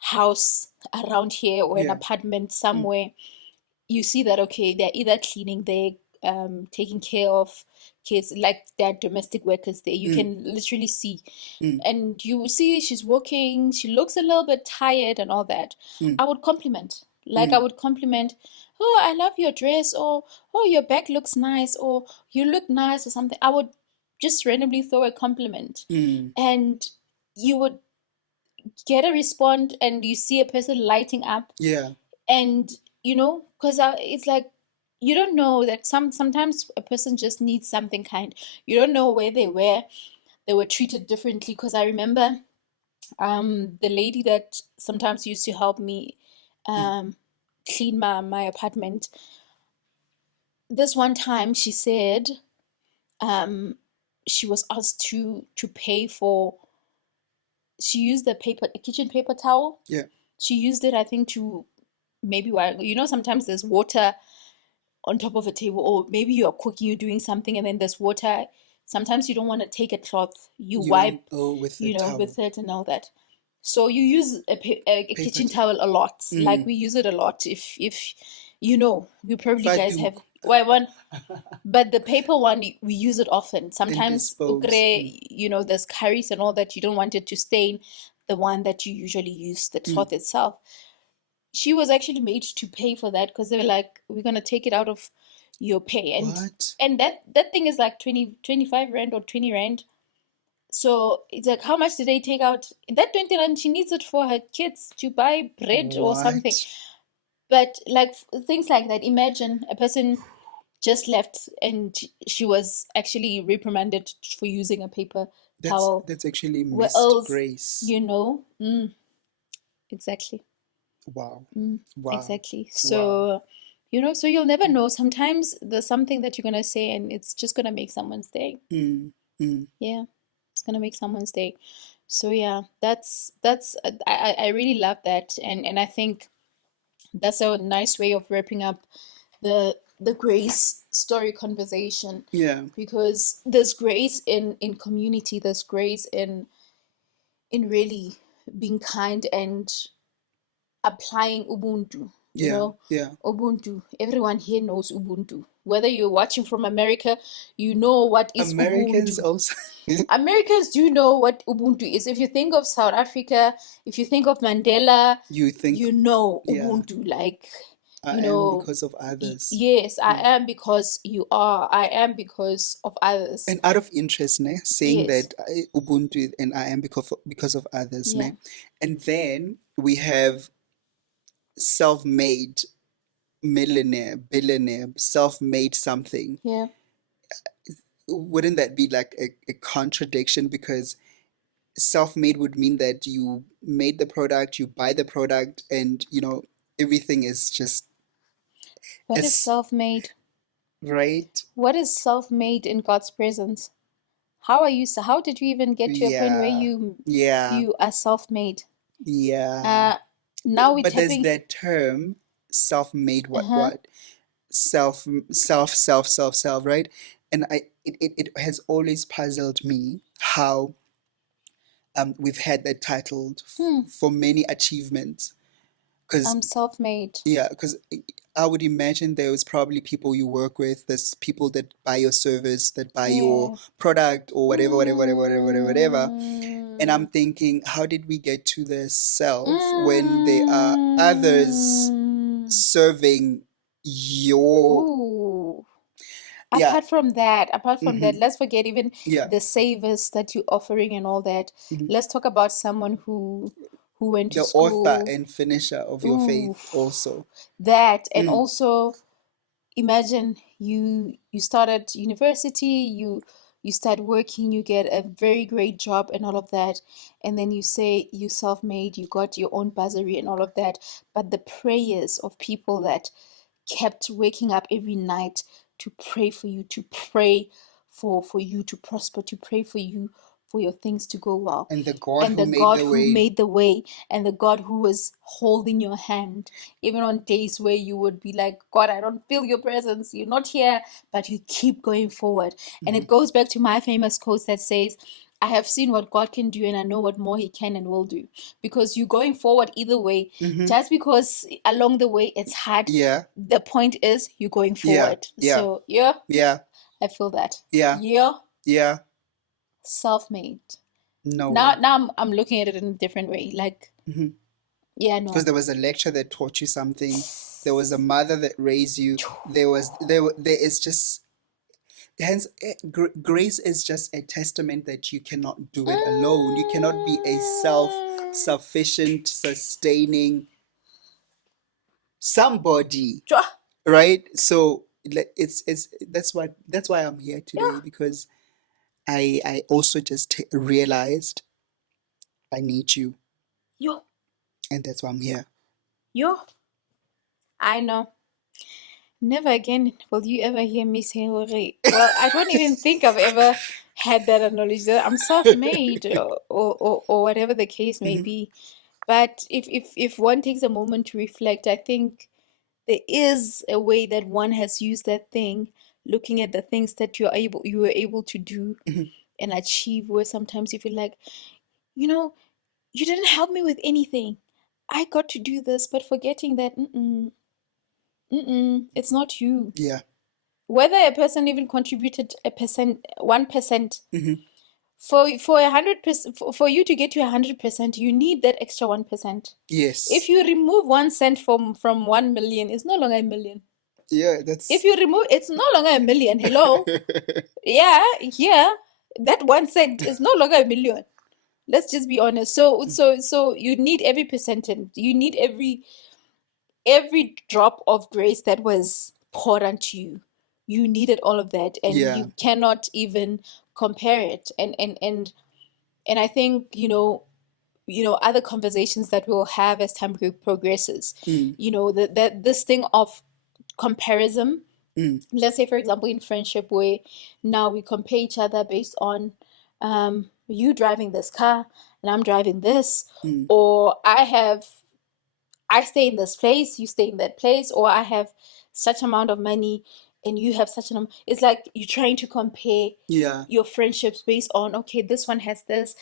house around here or an apartment somewhere. You see that, okay, they're either cleaning, they're taking care of kids, like they're domestic workers there. You can literally see. And you see she's working, she looks a little bit tired and all that. I would compliment. I would compliment, oh, I love your dress, or oh, your back looks nice, or you look nice, or something. I would just randomly throw a compliment. And you would get a response, and you see a person lighting up. Yeah. And because it's like, you don't know that sometimes a person just needs something kind. You don't know where they were treated differently. Because I remember The lady that sometimes used to help me clean my apartment, this one time she said um she was asked to pay for, she used the paper, a kitchen paper towel. Yeah. She used it, I think, to maybe, while sometimes there's water on top of a table, or maybe you're cooking, you're doing something, and then there's water. Sometimes you don't want to take a cloth, you You want, wipe, with the towel. with it and all that. So you use a Paper kitchen towel a lot. Like we use it a lot. If you probably guys have why one, but the paper one we use it often. Sometimes dispose. there's curries and all that, you don't want it to stain the one that you usually use, the cloth itself. She was actually made to pay for that because they were like, we're gonna take it out of your pay. And What? and that thing is like 25 rand or 20 rand. So it's like, how much did they take out? That 20 rand, she needs it for her kids to buy bread or something. But like things like that, imagine a person just left and she was actually reprimanded for using a paper towel. That's actually Where missed else, grace. Exactly. Wow. Exactly. So, so you'll never know. Sometimes there's something that you're gonna say and it's just gonna make someone's day. Yeah, it's gonna make someone's day. So yeah, that's I really love that, and I think that's a nice way of wrapping up the grace story conversation. Yeah. Because there's grace in community, there's grace in really being kind and applying Ubuntu. Ubuntu. Everyone here knows Ubuntu. Whether you're watching from America, you know what is Americans Ubuntu. also. Americans do know what Ubuntu is. If you think of South Africa, if you think of Mandela, you think, Ubuntu. Like, I am because of others. Yes, I am because you are. I am because of others. And out of interest, saying that Ubuntu and I am because of others, and then we have self-made millionaire, billionaire, self-made something. Yeah. Wouldn't that be like a contradiction? Because self-made would mean that you made the product, you buy the product, and everything is just. What is self-made? Right? What is self-made in God's presence? How did you even get to a point where you are self-made? Yeah. Now we're but tapping. There's that term, self-made. What? Self, right? And it has always puzzled me how we've had that titled for many achievements. I'm self-made. Yeah, because I would imagine there was probably people you work with, there's people that buy your service, that buy your product or whatever. And I'm thinking, how did we get to the self when there are others serving your. Apart from that, let's forget even the savers that you're offering and all that. Let's talk about someone who went to school. The author and finisher of your faith also. That, and also imagine you started university, you start working, you get a very great job and all of that, and then you say you self-made, you got your own bursary and all of that, but the prayers of people that kept waking up every night to pray for you, to pray for you to prosper, to pray for you for your things to go well. And the God who made the way, and the God who was holding your hand, even on days where you would be like, God, I don't feel your presence, you're not here, but you keep going forward. And it goes back to my famous quote that says, I have seen what God can do and I know what more he can and will do. Because you're going forward either way. Just because along the way it's hard. Yeah. The point is you're going forward. Yeah. So yeah. I feel that. Yeah. Yeah. Self-made. No. Now I'm looking at it in a different way. Like yeah, no. Because there was a lecture that taught you something. There was a mother that raised you. There is just. Hence, grace is just a testament that you cannot do it alone. You cannot be a self-sufficient, sustaining somebody, right? So it's that's why I'm here today, because I also just realized I need you. Yo, And that's why I'm here. yo. I know. Never again will you ever hear me say, well, I don't even think I've ever had that knowledge that I'm self-made or whatever the case may Mhm. be. But if one takes a moment to reflect, I think there is a way that one has used that thing, looking at the things that you were able to do Mhm. and achieve, where sometimes you feel like, you know, you didn't help me with anything. I got to do this, but forgetting that it's not you. Yeah. Whether a person even contributed 1%, Mhm. for 100%, for you to get to 100%, you need that extra 1%. Yes. If you remove 1 cent from 1 million, it's no longer a million. Yeah, If that's. you remove, it's no longer a million. Hello, yeah, that 1 cent is no longer a million. Let's just be honest. So you need every percentage. You need every drop of grace that was poured onto you. You needed all of that, and Yeah. you cannot even compare it. And I think, other conversations that we'll have as time progresses, Mm. that this thing of comparison. Mm. Let's say, for example, in friendship, where now we compare each other based on you driving this car and I'm driving this, Mm. or I stay in this place, you stay in that place, or I have such amount of money and you have such an. It's like you're trying to compare Yeah. your friendships based on, okay, this one has this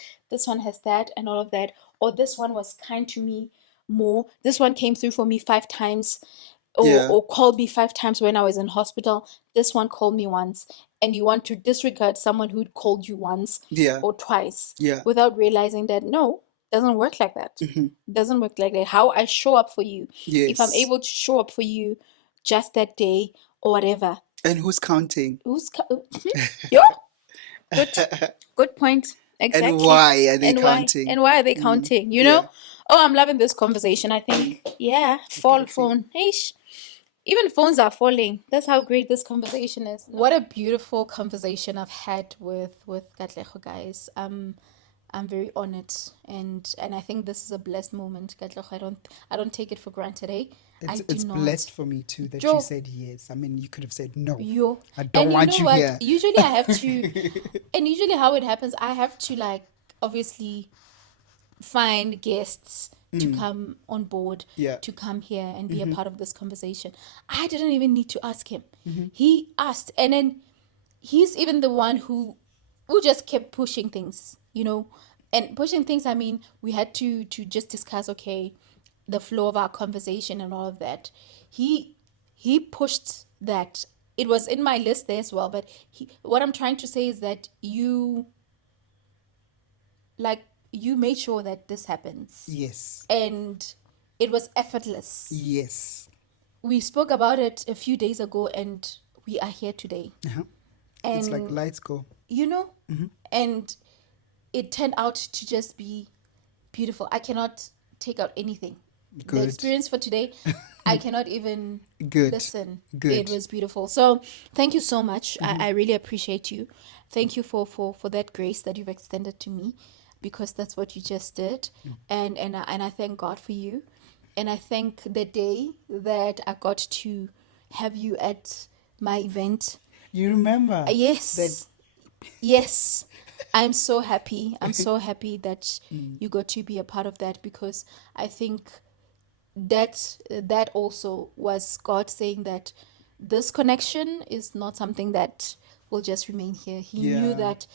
one has that, and all of that, or this one was kind to me more. This one came through for me 5 times, Yeah. or called me 5 times when I was in hospital. This one called me once, and you want to disregard someone who called you once Yeah. or twice Yeah. without realizing that no, doesn't work like that. Mhm. Doesn't work like that. How I show up for you, if I'm Yes. able to show up for you just that day or whatever, And who's counting? who's yo, good good point. And Exactly. why are they And why? counting? And why are they Mm. counting? Yeah. Oh, I'm loving this conversation. I Mm. think, yeah, fall Definitely. phone. Eish. Even phones are falling. That's how great this conversation is. What a beautiful conversation I've had with Katlego, guys. I'm very honored, and I think this is a blessed moment, Katlego. I don't take it for granted, eh? I do It's not. blessed for me too that you Joe, said yes. I mean, you could have said no. yo, I and don't you want know you what? here. Usually I have to, and usually how it happens, I have to, like, obviously find guests to Mm. come on board, Yeah. to come here and be a Mhm. part of this conversation. I didn't even need to ask him. Mhm. He asked, and then he's even the one who just kept pushing things, and pushing things. I mean, we had to just discuss, okay, the flow of our conversation and all of that. He pushed that. It was in my list there as well, but what I'm trying to say is that you made sure that this happens, Yes. and it was effortless. Yes. We spoke about it a few days ago, and we are here today. Uh-huh. It's like And lights go. you know Mhm. and it turned out to just be beautiful. I cannot take out anything. The Good. experience for today, I cannot even Good. listen. It Good. was beautiful. So thank you so much. Mhm. I really appreciate you. Thank you for that grace that you've extended to me, because that's what you just did. And I thank God for you. And I thank the day that I got to have you at my event. You remember that? Yes. Yes. I'm so happy. I'm so happy that Mm. you got to be a part of that, because I think that also was God saying that this connection is not something that will just remain here. He knew Yeah. that,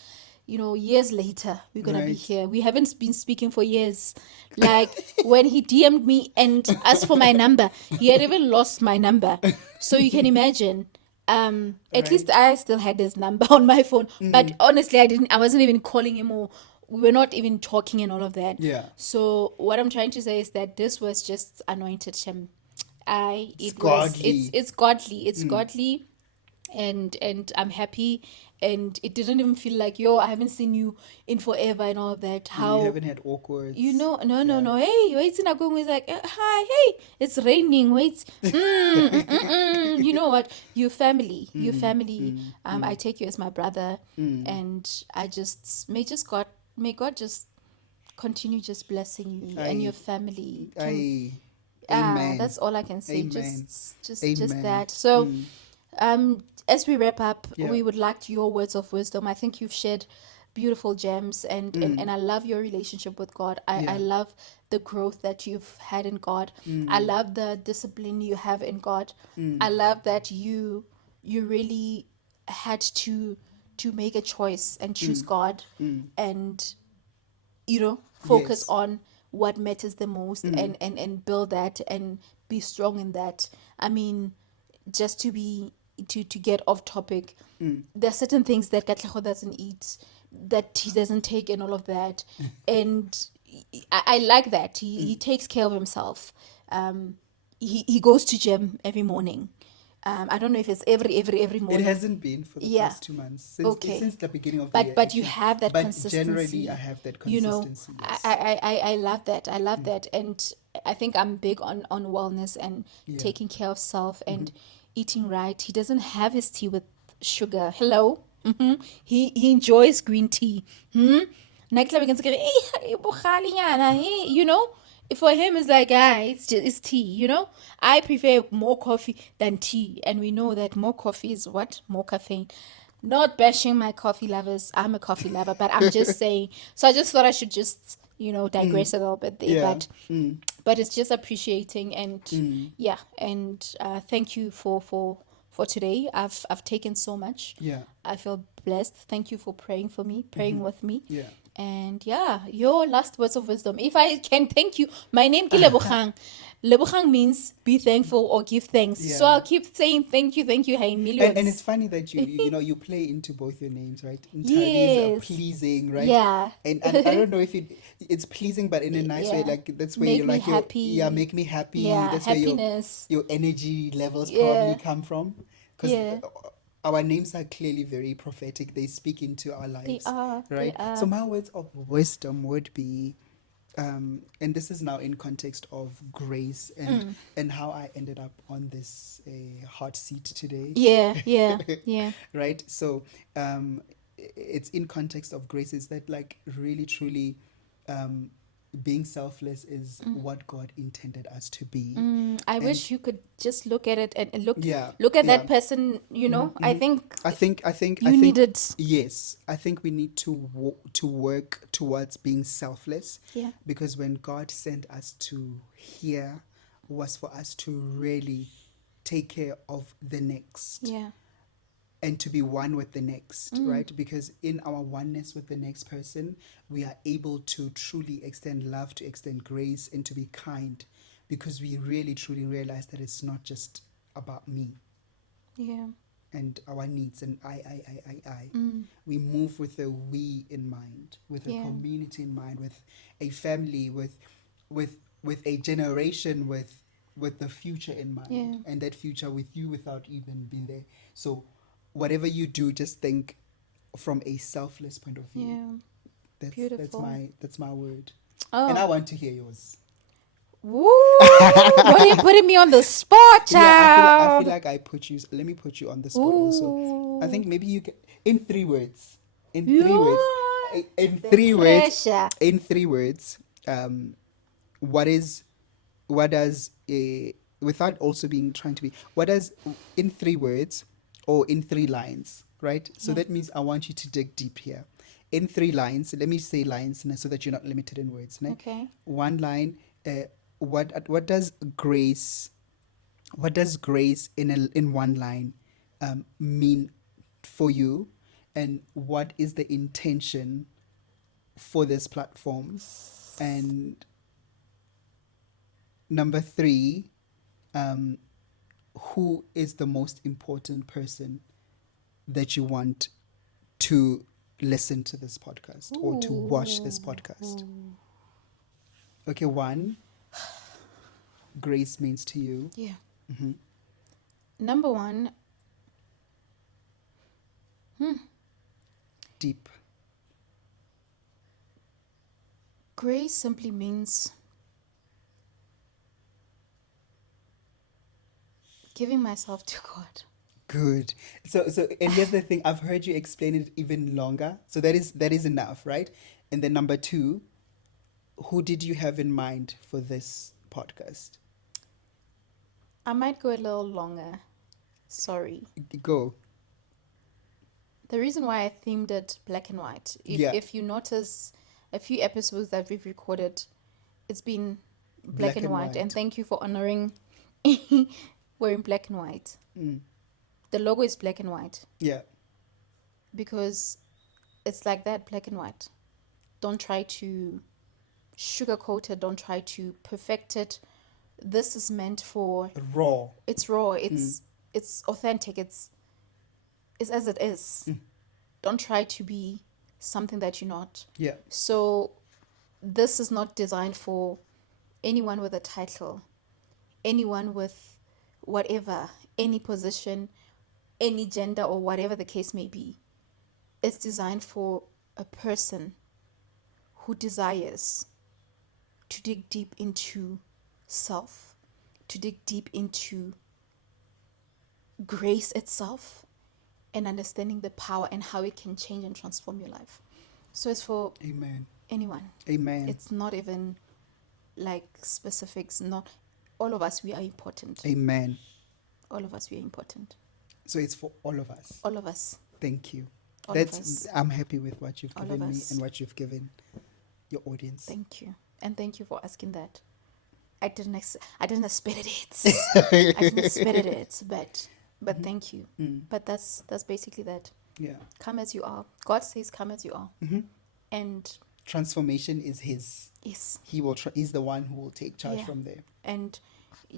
years later, we're going to be Right. here. We haven't been speaking for years. Like, when he DM'd me and asked for my number, he had even lost my number. So you can imagine. At least Right. I still had his number on my phone. But Mm. honestly, I wasn't even calling him, or we were not even talking and all of that. Yeah. So what I'm trying to say is that this was just anointed Shem. It's godly. It's godly. It's Mm. godly, and I'm happy. And it didn't even feel like, yo, I haven't seen you in forever and all of that. You How, haven't had awkward. no, Yeah. no. Hey, wait, it's not going. It's like, hi, hey, it's raining. Wait, you know what? You family, you family. I take you as my brother, Mm. and I just may God just continue just blessing you and your I, family. amen. That's all I can say. Amen. Just Amen. that. So, as we wrap up, Yeah. we would like your words of wisdom. I think you've shared beautiful gems, and I love your relationship with God. I Yeah. love the growth that you've had in God. I love the discipline you have in God. I love that you really had to make a choice and choose God, and focus Yes. on what matters the most, and build that and be strong in that. I mean, just to get off topic, there are certain things that Katlego doesn't eat, that he doesn't take, and all of that. And I like that he takes care of himself. He goes to gym every morning. I don't know if it's every It morning. hasn't been for the Yeah. past 2 months Okay. since the beginning of the year. But you Actually, have that but generally consistency. I have that You know, consistency. I Yes. I love that. I love that, and I think I'm big on wellness and Yeah. taking care of self and eating right. He doesn't have his tea with sugar. Hello. He enjoys green tea. Next time we can say, "Eh, bogale nyana, eh," for him it's like, it's tea. I prefer more coffee than tea, and we know that more coffee is what? More caffeine. Not bashing my coffee lovers. I'm a coffee lover, but I'm just saying. So I just thought I should just digress a little bit there. Yeah. But it's just appreciating, and yeah, and thank you for today. I've taken so much. Yeah. I feel blessed. Thank you for praying for me, praying with me. Yeah. And yeah, your last words of wisdom. If I can thank you, my name is Lebogang. Lebogang means be thankful or give thanks. So Yeah. I'll keep saying thank you, hey, millions. And it's funny that you play into both your names, right? Nthabi is Yes. pleasing, right? Yeah. And I don't know if it's pleasing, but in a nice way. Yeah. Like that's where Make you're me like happy. yeah, make me happy. Yeah, That's happiness. where your energy levels Yeah. probably come from, because Yeah. our names are clearly very prophetic. They speak into our lives, right? They are. So my words of wisdom would be, and this is now in context of grace and how I ended up on this hot seat today. Yeah. Right. So it's in context of grace. Is that like really truly being selfless is what God intended us to be. I wish you could just look at it and look Yeah, at yeah. that person. I think I think you needed. yes, I think we need to work towards being selfless. Yeah. Because when God sent us to here was for us to really take care of the next. Yeah. And to be one with the next, right? Because in our oneness with the next person, we are able to truly extend love, to extend grace, and to be kind, because we really truly realize that it's not just about me Yeah. and our needs and I. We move with a we in mind, with a community in mind, with a family, with a generation, with the future in mind, and that future with you without even being there. So whatever you do, just think from a selfless point of view. Yeah. That's Beautiful. that's my word. Oh. And I want to hear yours. Woo! What are you putting me on the spot, child? Yeah, I feel like I put you. Let me put you on the spot also. Ooh. I think maybe you can in 3 words. In You 3 words. In the 3 words. pressure. In 3 words. What does without also being trying to be, what does, in 3 words or in 3 lines, right? So that means I want you to dig deep here. In 3 lines, let me say lines so that you're not limited in words. Ne? Okay. 1 line, what does grace in 1 line mean for you, and what is the intention for this platform? And number 3, who is the most important person that you want to listen to this podcast or to watch this podcast? Okay, 1, grace means to you. Yeah. Number 1. Deep. Grace simply means giving myself to God. Good. So and here's the thing, I've heard you explain it even longer. So that is enough, right? And then number 2, who did you have in mind for this podcast? I might go a little longer. Sorry. Go. The reason why I themed it black and white, if you notice a few episodes that we've recorded, it's been black and white. And thank you for honoring wearing black and white. The logo is black and white. Yeah. Because it's like that, black and white. Don't try to sugarcoat it. Don't try to perfect it. This is meant for raw. It's raw. It's authentic. It's as it is. Don't try to be something that you're not. Yeah. So this is not designed for anyone with a title, anyone with whatever, any position, any gender, or whatever the case may be. It's designed for a person who desires to dig deep into self, to dig deep into grace itself, and understanding the power and how it can change and transform your life. So it's for anyone. Amen. It's not even like specifics. Not all of us, we are important. Amen. All of us, we are important. So it's for all of us. All of us. Thank you. All of us. I'm happy with what you've All given of me us. and what you've given your audience. Thank you. And thank you for asking that. I didn't expect it. I didn't expect it, but thank you. But that's basically that. Yeah. Come as you are. God says, "Come as you are." And transformation is His. Yes. He will. He's the one who will take charge from there. And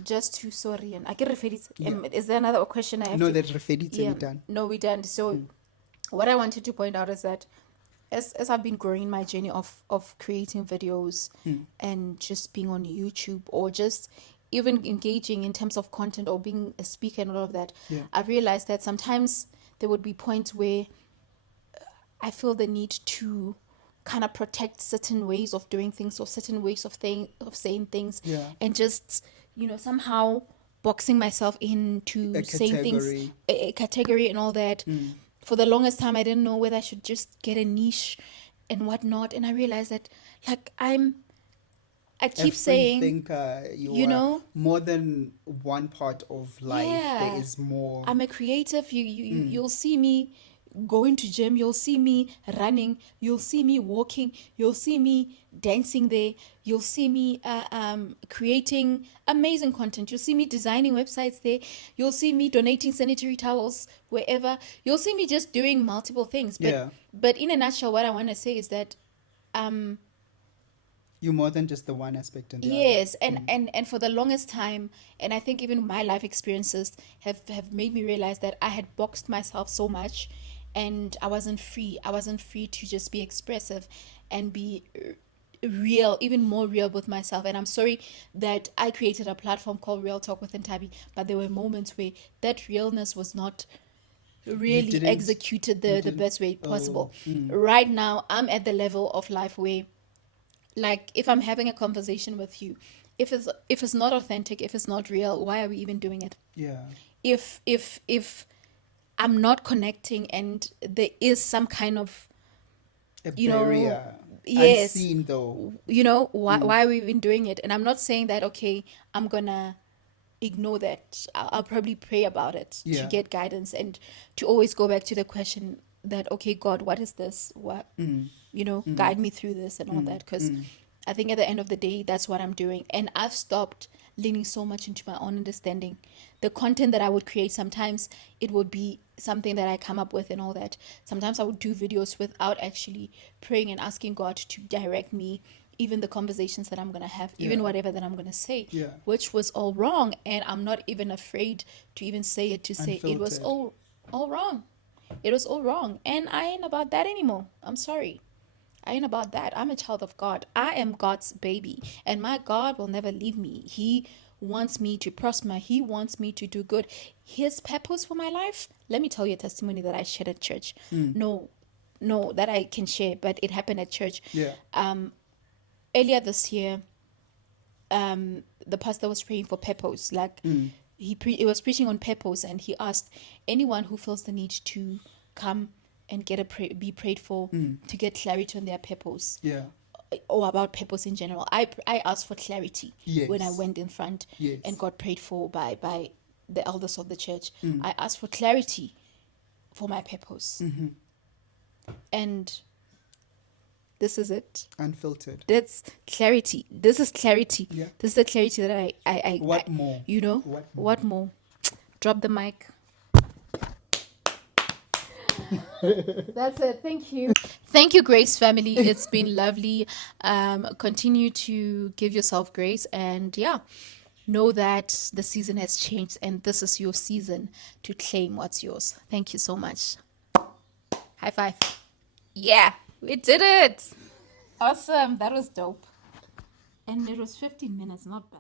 just to sorry, and I get referred. Is there another question I have? No, that referred it. We're done. No, we're done. So, what I wanted to point out is that as I've been growing my journey of creating videos and just being on YouTube or just even engaging in terms of content or being a speaker and all of that, I've realized that sometimes there would be points where I feel the need to kind of protect certain ways of doing things or certain ways of saying things, and just somehow boxing myself into saying things, a category and all that. For the longest time, I didn't know whether I should just get a niche and whatnot. And I realized that, like, I keep saying, more than one part of life. There is more. I'm a creative. You'll see me going to gym. You'll see me running. You'll see me walking. You'll see me dancing there. You'll see me creating amazing content. You'll see me designing websites there. You'll see me donating sanitary towels wherever. You'll see me just doing multiple things. But in a nutshell, what I want to say is that you're more than just the one aspect in the yes, other. And for the longest time, and I think even my life experiences have made me realize that I had boxed myself so much, and I wasn't free. I wasn't free to just be expressive and be real, even more real with myself. And I'm sorry that I created a platform called RealTalkWithNthabi, but there were moments where that realness was not really executed the best way possible. Right now, I'm at the level of life where, like, if I'm having a conversation with you, if it's not authentic, if it's not real, why are we even doing it? Yeah. If I'm not connecting and there is some kind of a barrier, yes, unseen though. Why are we even doing it? And I'm not saying that, okay, I'm gonna ignore that. I'll probably pray about it to get guidance and to always go back to the question that, okay, God, what is this? What guide me through this and all that, because I think at the end of the day, that's what I'm doing. And I've stopped leaning so much into my own understanding. The content that I would create, sometimes it would be something that I come up with and all that. Sometimes I would do videos without actually praying and asking God to direct me, even the conversations that I'm going to have, even whatever that I'm going to say, which was all wrong. And I'm not even afraid to even say it, to say Unfiltered. It was all wrong. It was all wrong. And I ain't about that anymore. I'm sorry. I ain't about that. I'm a child of God. I am God's baby. And my God will never leave me. He wants me to prosper. He wants me to do good. His purpose for my life. Let me tell you a testimony that I shared at church. No, that I can share, but it happened at church. Earlier this year, the pastor was praying for purpose. Like, he was preaching on purpose, and he asked anyone who feels the need to come and be prayed for to get clarity on their purpose. or about purpose in general. I asked for clarity when I Yes. went in front Yes. and got prayed for by the elders of the church. I asked for clarity for my purpose. And this is it. Unfiltered. That's clarity. This is clarity. Yeah. This is the clarity that What more? you know, What more? what more? Drop the mic. That's it. Thank you. Thank you, Grace family. It's been lovely. Continue to give yourself grace, and yeah, know that the season has changed and this is your season to claim what's yours. Thank you so much. High five. Yeah, we did it. Awesome. That was dope. And it was 15 minutes, not bad.